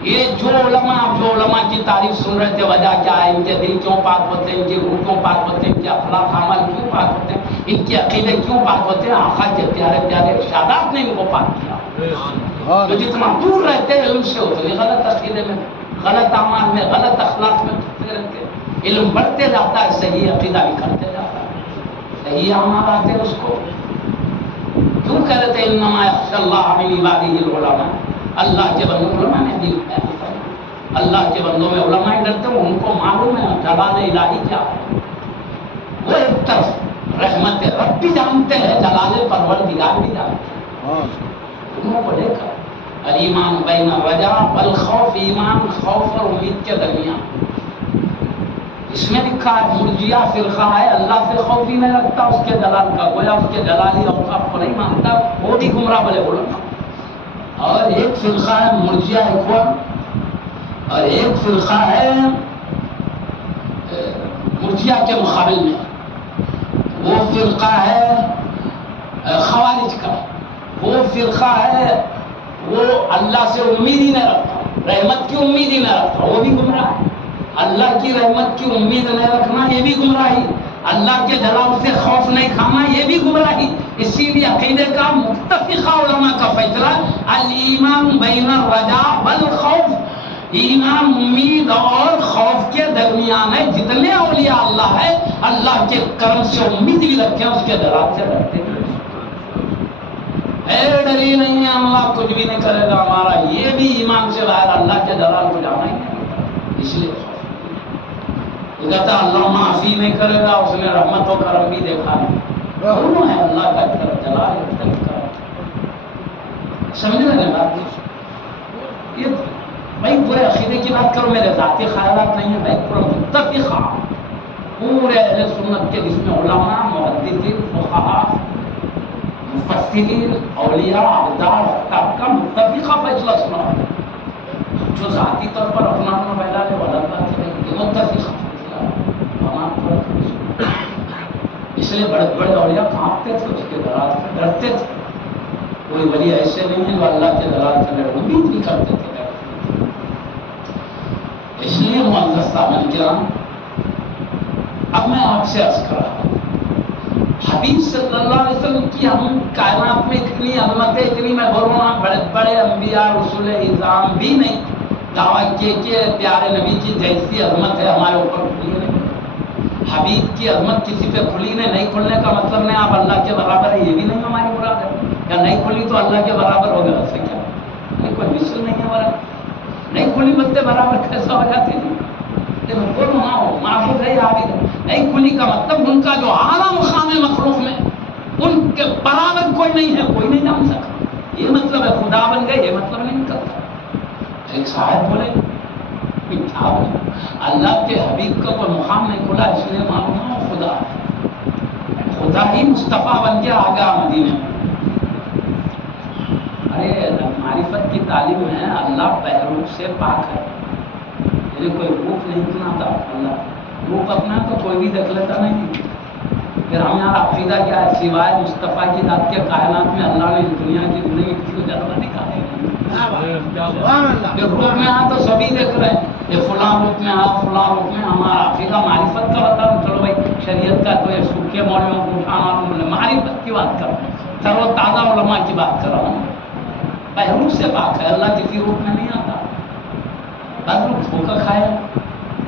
یہ جو علماء کی تعریف سن رہے تھے، وجہ کیا ہے؟ ان کے دل کیوں پاک ہوتے ہیں، ان کی روح کیوں پاک ہوتے ہیں، ان کے اخلاق اعمال کیوں پاک ہوتے ہیں، ان کے عقیدے کیوں پاک ہوتے ہیں؟ آقا کے پیارے پیارے ارشادات نے ان کو پاک کیا۔ جو جتنا دور رہتے ہیں علم سے ہوتے ہیں، غلط عقیدے میں، غلط اعمال میں، غلط اخلاق میں پھرتے رہتے ہیں۔ علم بڑھتے جاتا ہے، صحیح عقیدہ بھی کرتے جاتا ہے، صحیح اعمال آتے ہیں اس کو۔ کیوں کہہ رہے تھے انما یخشی اللہ من عبادہ العلماء؟ اللہ کے بندوں علماء نے بھی اللہ کے بندوں میں علماء ڈرتے ہیں، ان کو معلوم ہے جلال الہی کیا ہے۔ وہ ایک طرف رحمت رب بھی جانتے ہیں، جلال پروردگار بھی جانتے ہیں، دونوں کو لے کر الایمان بین الرجا والخوف، ایمان خوف اور امید کے درمیان۔ اس میں لکھا ہے مرجیہ فرقہ ہے اللہ سے خوف ہی نہیں رکھتا اس کے جلال کا، گویا اس کے جلالی اوصاف کو نہیں مانتا، وہ بھی گمراہ بلے علماء۔ اور ایک فرقہ ہے مرجیہ اخوان، اور ایک فرقہ ہے مرجیہ کے مقابل میں وہ فرقہ ہے خوارج کا۔ وہ فرقہ ہے وہ اللہ سے امید ہی نہیں رکھتا، رحمت کی امید ہی نہیں رکھتا، وہ بھی گمراہ ہے۔ اللہ کی رحمت کی امید نہیں رکھنا یہ بھی گمراہی، اللہ کے جلال سے خوف نہیں کھانا یہ بھی گمراہی۔ اسی لیے عقیدے کا متفقہ علماء کا فیصلہ الایمان بین الرجا والخوف، ایمان امید اور خوف کے درمیان ہے۔ جتنے اولیاء اللہ ہے اللہ کے کرم سے امید بھی رکھتے ہیں، اس کے جلال سے ڈرتے ہیں۔ ڈر ہی نہیں ہے اللہ کچھ بھی نہیں کرے گا ہمارا، یہ بھی ایمان سے باہر، اللہ کے جلال کو جانا ہی نہیں، اس لیے وہ کہتا اللہ معافی نہیں کرے گا، اس نے رحمت و کرم بھی دیکھا ہے، دونوں ہے اللہ کا جلال ہے۔ سمجھ رہے ہیں بات؟ یہ بھائی پورے عقیدے کی بات کرو، میرے ذاتی خیالات نہیں ہیں بھائی، پورا متفقہ پورے اہل سنت کے، جس میں علماء، محدثین، فقہاء، مفسرین، اولیاء، ابدال، اقطاب کا متفقہ فیصلہ سنا۔ جو ذاتی طور پر اپنا پیدا ہے وہ الگ بات ہے، یہ متفقہ اس لیے بڑے بڑے اولیاء کانپتے تھے، اس کے دلال سے ڈرتے تھے۔ کوئی ولی ایسے نہیں ہیں جو اللہ کے دلال سے ڈر امید نہیں کرتے تھے۔ اس لیے معزز سامعین کرام، اب میں آپ سے عرض کر رہا ہوں، حبیب صلی اللہ علیہ وسلم کی ہم کائنات میں اتنی عظمت ہے، اتنی میں بولوں نا، بڑے بڑے انبیاء رسول اعظام بھی نہیں دعویٰ کیے کہ پیارے نبی کی جیسی عظمت ہے ہمارے اوپر کھلی نہیں۔ حبیب کی عظمت کسی پہ کھلی نہیں کھلنے کا مطلب نہیں آپ اللہ کے برابر ہے، یہ بھی نہیں ہماری مراد ہے، یا نہیں کھلی تو اللہ کے برابر ہو گیا، ایسے کیا نہیں؟ کوئی مثل نہیں ہے برابر، نہیں کھلی بلتے برابر کیسا ہو جاتی ہے؟ بولو نہ ہو معبود ہے عابد ہے، نہیں کھلی کا مطلب ان کا جو اعلیٰ مقام ہے مخلوق میں ان کے برابر کوئی نہیں ہے، کوئی نہیں جان سکتا، یہ مطلب ہے۔ خدا بن گئے یہ مطلب نہیں نکلتا۔ ایک صاحب بولے اللہ کے حبیب کا کوئی مقام نہیں کھلا، اس لیے معلوم ہو خدا خدا ہی مصطفیٰ بن کے آ گیا مدینے میں۔ ارے معرفت کی تعلیم ہے، اللہ بہروپ سے پاک ہے، یعنی کوئی روپ نہیں اپناتا، اللہ روپ اپنا تو کوئی بھی دیکھ لیتا نہیں۔ پھر ہمارا عقیدہ کیا ہے؟ سوائے مصطفیٰ کی ذات کے کائنات میں اللہ نے دنیا کی زندگی کسی کو جاننا نکالے گا۔ روپ میں آ تو سبھی دیکھ رہے ہیں، یہ فلاں روپ میں آ فلاں روپ میں، ہمارا عقیدہ معرفت کا بتا دو، چلو بھائی شریعت کا تو یہ سکھے موڑیوں کو اٹھانا، معرفت کی بات کر رہا ہوں، تر و تازہ علماء کی بات کر رہا ہوں۔ بہروپ سے پاک ہے، اللہ کسی روپ میں نہیں آتا، بس روپ دھوکہ کھائے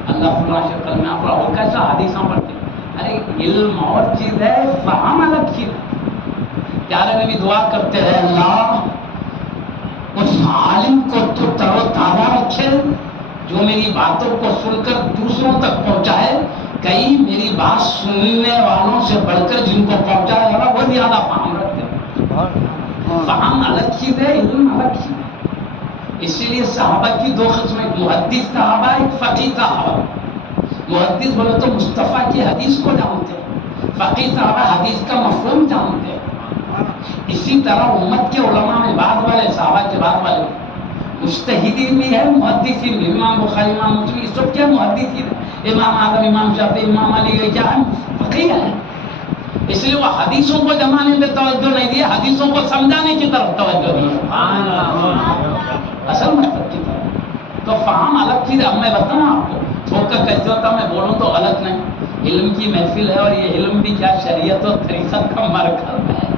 اللہ فلاں شکل میں آپ وہ کیسا حدیثاں پڑھتے ہیں۔ ارے علم اور چیز ہے، فہم الگ چیز ہے۔ پیارے نبی دعا کرتے ہیں اللہ اس عالم کو تو تر و تازہ رکھے جو میری باتوں کو سن کر دوسروں تک پہنچائے، کئی میری بات سننے والوں سے بڑھ کر جن کو پہنچائے وہ زیادہ فہم رکھتے ہیں۔ فہم الگ چیز ہے، علم الگ چیز ہے. اسی لیے صحابہ کی دو قسمیں، محدث صحابہ، ایک فقیہ صحابہ. محدث بولے تو مصطفیٰ کی حدیث کو جانتے ہیں، فقیہ صحابہ حدیث کا مفہوم جانتے ہیں. اسی طرح امت کے علماء میں بعد والے صحابہ کے بعد والے مجتہدین بھی ہے، محدثین بھی. امام بخاری، امام مسلم، یہ سب کیا محدثین ہے. امام اعظم، امام شافعی، امام علی یہ کیا ہے؟ فقیہ ہے. اس لیے وہ حدیثوں کو جمانے پہ توجہ نہیں دی، حدیثوں کو سمجھانے کی طرف توجہ دی. اصل مطلب کی طرف. تو فہم الگ چیز. اب میں بتاؤں آپ کو دھوکہ کیسے ہوتا، میں بولوں تو غلط نہیں. علم کی محفل ہے اور یہ علم بھی کیا شریعت اور طریقت کا مرکز ہے.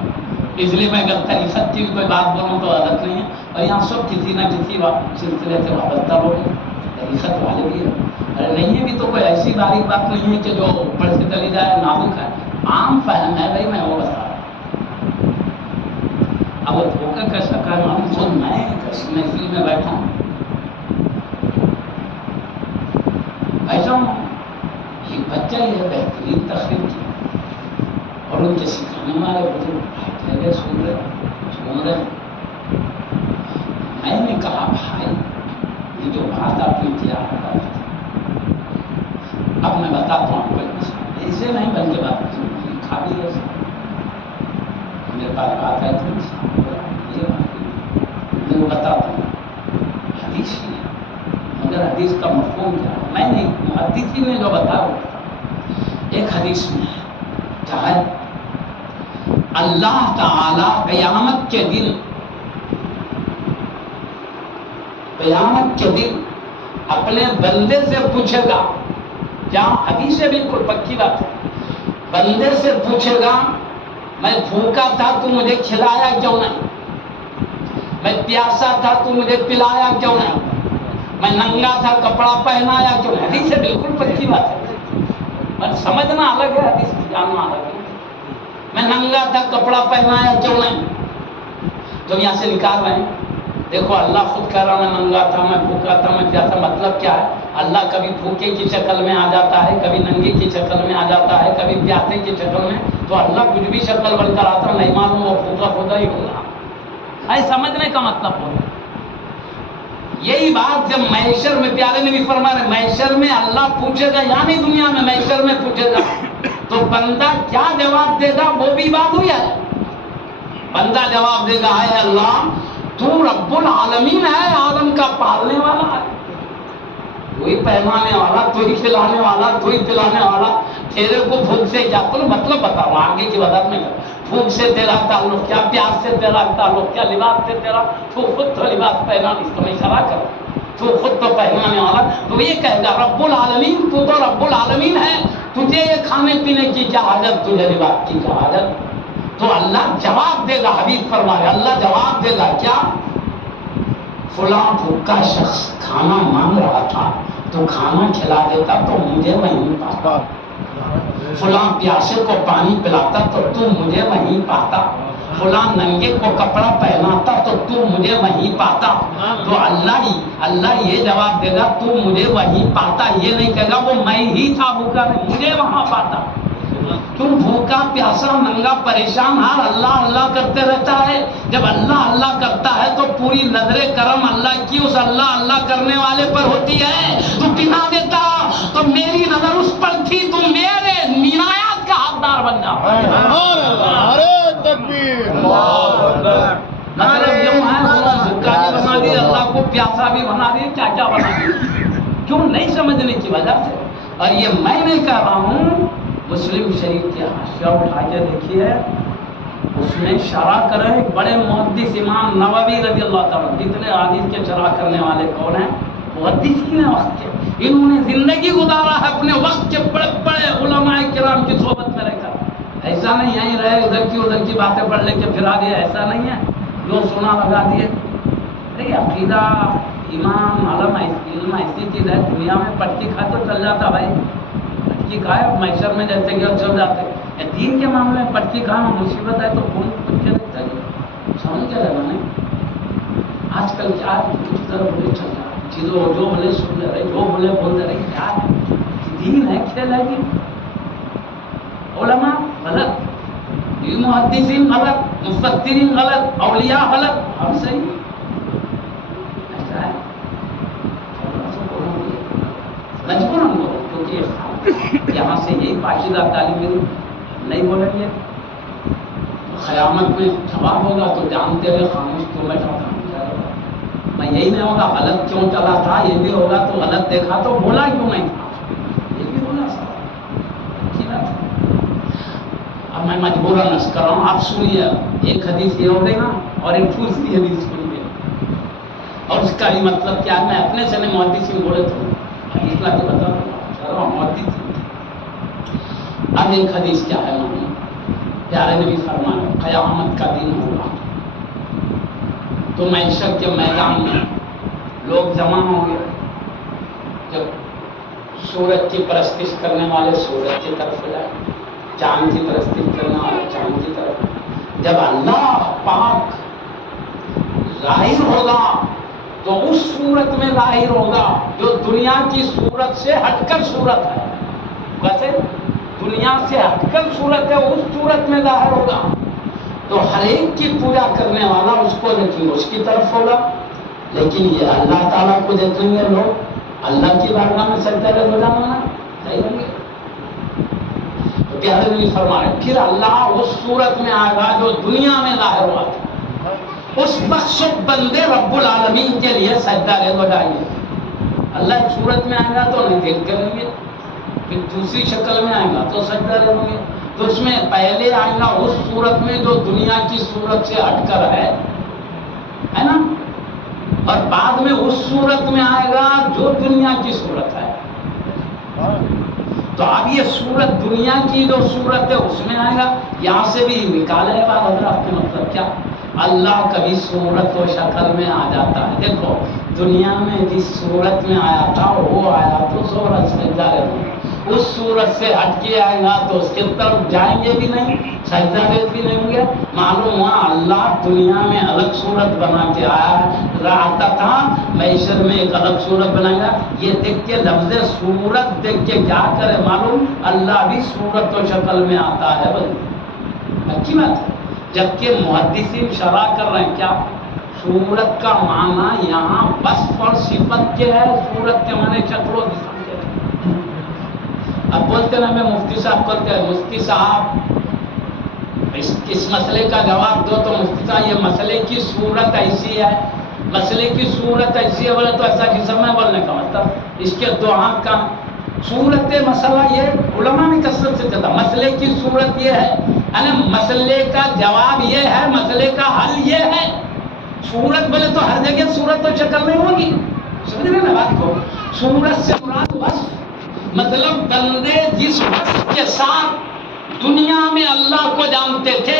اس لیے میں اگر طریقت کی کوئی بات بولوں تو غلط نہیں ہے. اور یہاں سب کسی نہ کسی سلسلے سے وابستہ لوگ ہیں، طریقت والے بھی ہیں. ارے نہیں ہے بھی تو کوئی ایسی باریک بات نہیں ہے کہ جو اوپر سے چلی جائے، نازک ہے، عام فہم ہے بھائی. میں وہ بتا رہا ہوں. اب وہ دھوکہ کیسا کر خود میں کیسی محفل میں بیٹھا ہوں، ایسا ہوں ایک بچہ ہی ہے بہترین تقریر کی اور ان کے سکھانے والے بزرگ سن رہے. میں نے کہا بھائی یہ جو بات آپ نے کیا ہے، اب میں بتاتا ہوں آپ کو ایک مثال. ایسے نہیں بلکہ بات لکھا بھی ہے، میرے پاس بات ہے تو یہ بات میں بتاتا ہوں. حدیث ہی ہے مگر حدیث کا مفہوم کیا ہے میں نہیں، محدثی نے جو بتا وہ ایک حدیث میں ہے. کیا ہے؟ اللہ تعالی قیامت کے دن، قیامت کے دن اپنے بندے سے پوچھے گا. کیا؟ حدیث ہے، بالکل پکی بات ہے. بندے سے پوچھے گا میں بھوکا تھا تو مجھے کھلایا کیوں نہیں، میں پیاسا تھا تو مجھے پلایا کیوں نہیں، میں ننگا تھا کپڑا پہنایا کیوں نہیں. حدیث ہے، بالکل پکی بات ہے. پر سمجھنا الگ ہے، حدیث جاننا الگ ہے. میں ننگا تھا کپڑا پہنایا کیوں نہیں. تم یہاں سے نکال رہے ہیں. دیکھو اللہ خود کہہ رہا میں ننگا تھا، میں بھوکا تھا، میں پیاسا. مطلب کیا ہے؟ اللہ کبھی بھوکے کی شکل میں آ جاتا ہے، کبھی ننگے کی شکل میں آ جاتا ہے، کبھی پیاسے کی شکل میں. تو اللہ کچھ بھی شکل بن کر آتا نہیں معلوم وہ بھوکا خدا ہی ہوگا. سمجھنے کا مطلب ہوگا یہی بات. جب محشر میں پیارے نبی فرما رہے محشر میں اللہ پوچھے گا، یعنی دنیا میں محشر میں پوچھے گا تو بندہ کیا جواب دے گا وہ بھی بات ہوئی ہے. بندہ جواب دے گا اے اللہ تو رب العالمین ہے، عالم کا پالنے والا ہے، تو ہی پہنانے والا، تو ہی کھلانے والا، تو ہی پلانے والا. تیرے کو بھوک سے کیا کرو مطلب بتاؤ، آگے کی وضاحت میں بھوک سے تیرا تعلق کیا، پیاس سے تیرا تعلق کیا، لباس سے تیرا، تو خود تو لباس پہنا اس کو میں اشارہ کرو، تو خود تو پہنانے والا. تو یہ کہے گا رب العالمین تو رب العالمین ہے، تجھے یہ کھانے پینے کی کیا حاجت، تجھے لباس کی کیا حاجت. تو اللہ جواب دے گا، حبیب فرمائے اللہ جواب دے گا کیا، فلاں بھوکا شخص کھانا مانگ رہا تھا تو کھانا کھلا دیتا تو مجھے وہیں پاتا، فلاں پیاسے کو پانی پلاتا تو مجھے وہیں پاتا، فلاں ننگے کو کپڑا پہناتا تو مجھے وہیں پاتا. تو اللہ یہ جواب دے گا تو مجھے وہیں پاتا. یہ نہیں کہے گا وہ میں ہی تھا بھوکا، مجھے وہاں پاتا. کیوں بھوکا پیاسا ننگا پریشان ہر اللہ اللہ کرتے رہتا ہے. جب اللہ اللہ کرتا ہے تو پوری نظر کرم اللہ کی اس اللہ اللہ کرنے والے پر ہوتی ہے. تو بنا دیتا تو میری نظر اس پر تھی، تو میرے عنایات کا حقدار بن جا. مطلب یوں ہے بھوکا بھی بنا دی، اللہ کو پیاسا بھی بنا دی، کیا کیا بنا دی. کیوں نہیں سمجھنے کی وجہ سے. اور یہ میں نہیں کہہ رہا ہوں، مسلم شریف کے حاشیہ اٹھا کے دیکھیے، اس میں شرح کرے ایک بڑے محدث امام نووی رضی اللہ تعالیٰ. جتنے حدیث کے شرح کرنے والے کون ہیں؟ محدثین وقت کے. انہوں نے زندگی گزارا ہے اپنے وقت کے بڑے بڑے علماء کرام کی صحبت میں رہ کر. ایسا نہیں یہیں رہے ادھر کی باتیں پڑھ لے کے پھرا دیا، ایسا نہیں ہے جو سنا لگا دیے. دیکھیے عقیدہ ایمان علم ایسی چیز ہے، دنیا میں پٹکی کھا تو چل جاتا بھائی، پٹکی کھائے محشر میں جیسے کہ چل جاتے. دین کے معاملے میں پٹکی کھانا مصیبت ہے تو کون پٹکی لگتا ہے. سمجھ کیا لگا نہیں. آج کل کیا کس طرح بولے چل رہا ہے، چیزوں جو بولے سن لے رہے، جو بولے بول رہے. کیا ہے دین ہے، کھیل ہے. علماء غلط، محدثین غلط، مفسرین غلط، اولیاء غلط، ہم صحیح. ایسا ہے مجبوراً بولو، کیونکہ یہاں سے یہی پاکیزہ تعلیم نہیں بولیں گے قیامت میں جواب ہوگا تو جانتے ہوئے خاموش کیوں بیٹھا تھا. میں یہی نہیں ہوگا غلط کیوں چلا تھا، یہ بھی ہوگا تو غلط دیکھا تو بولا کیوں نہیں تھا، یہ بھی ہوگا سوال. اب میں مجبوراً نش کر رہا ہوں، آپ سنیے. ایک حدیث یہ ہو گئی نا، اور ایک دوسری حدیث سنیے، اور اس کا بھی مطلب کیا ہے. میں اپنے سے نہیں محدثین بولے تو حدیث لا کے بتا رہا ہوں محدث. اب ایک حدیث کیا ہے معلوم، پیارے نبی فرمایا قیامت کا دن ہوگا تو معیشت کے میدان میں لوگ جمع ہوں گے. جب سورج کی پرستش کرنے والے سورج کی طرف جائیں، چاند کی پرستش کرنے والے چاند کی طرف. جب اللہ پاک ظاہر ہوگا تو اس صورت میں ظاہر ہوگا جو دنیا کی صورت سے ہٹ کر صورت ہے. ویسے دنیا سے ہٹ کر صورت ہے، اس صورت میں ظاہر ہوگا تو ہر ایک کی پوجا کرنے والا اس کو دیکھیں گے، اس کی طرف ہوگا. لیکن یہ اللہ تعالیٰ کو دیکھیں گے لوگ، اللہ کی بارگاہ میں سجدہ ہو جانا صحیح ہوں گے. تو پیارے نبی فرمائے پھر اللہ اس صورت میں آئے گا جو دنیا میں ظاہر ہوا تھا. اس وقت بندے رب العالمین کے لیے سجدہ ہو جائیں گے. اللہ ایک صورت میں آئے گا تو نہیں دیکھ کریں گے، پھر دوسری شکل میں آئے گا تو سجدہ ہوں گے. تو اس میں پہلے آئے گا اس صورت میں جو دنیا کی صورت سے ہٹ کر ہے نا، اور بعد میں اس صورت میں آئے گا جو دنیا کی صورت ہے. تو اب یہ صورت دنیا کی جو صورت ہے اس میں آئے گا. یہاں سے بھی نکالے بات حضرات کے مطلب کیا، اللہ کبھی صورت و شکل میں آ جاتا ہے. دیکھو دنیا میں جس صورت میں آیا تھا وہ آیا تو صورت سجدہ رہے، اس صورت سے ہٹ کے آئے گا تو اس کے طرف جائیں گے بھی نہیں، سجدہ ریز بھی نہیں ہوں گے. معلوم ہوا اللہ دنیا میں الگ صورت بنا کے آیا رہتا تھا، معیشت میں ایک الگ صورت بنائے گا. یہ دیکھ کے لفظ صورت دیکھ کے کیا کرے معلوم، اللہ بھی صورت و شکل میں آتا ہے. بھائی اچھی بات ہے. جبکہ محدثین شرح کر رہے ہیں کیا، صورت کا معنی یہاں وصف اور صفت کے ہے، صورت کے معنی شکل و جسم کے ہے. اب بولتے نا میں مفتی صاحب کرتے ہیں، مفتی صاحب اس مسئلے کا جواب دو. تو مفتی صاحب یہ مسئلے کی صورت ایسی ہے، مسئلے کی صورت ایسی ہے بولے تو ایسا جسم ہے بولنے کا مطلب اس کے دو ہاتھ کا. صورت مسئلہ یہ علماء میں کثرت سے کہتا، مسئلے کی صورت یہ ہے، یعنی مسئلے کا جواب یہ ہے، مسئلے کا حل یہ ہے. صورت بولے تو ہر جگہ صورت تو شکل نہیں ہوگی، سمجھ رہے نا بات کو. صورت سے مراد وصف، مطلب بندے جس وصف کے ساتھ دنیا میں اللہ کو جانتے تھے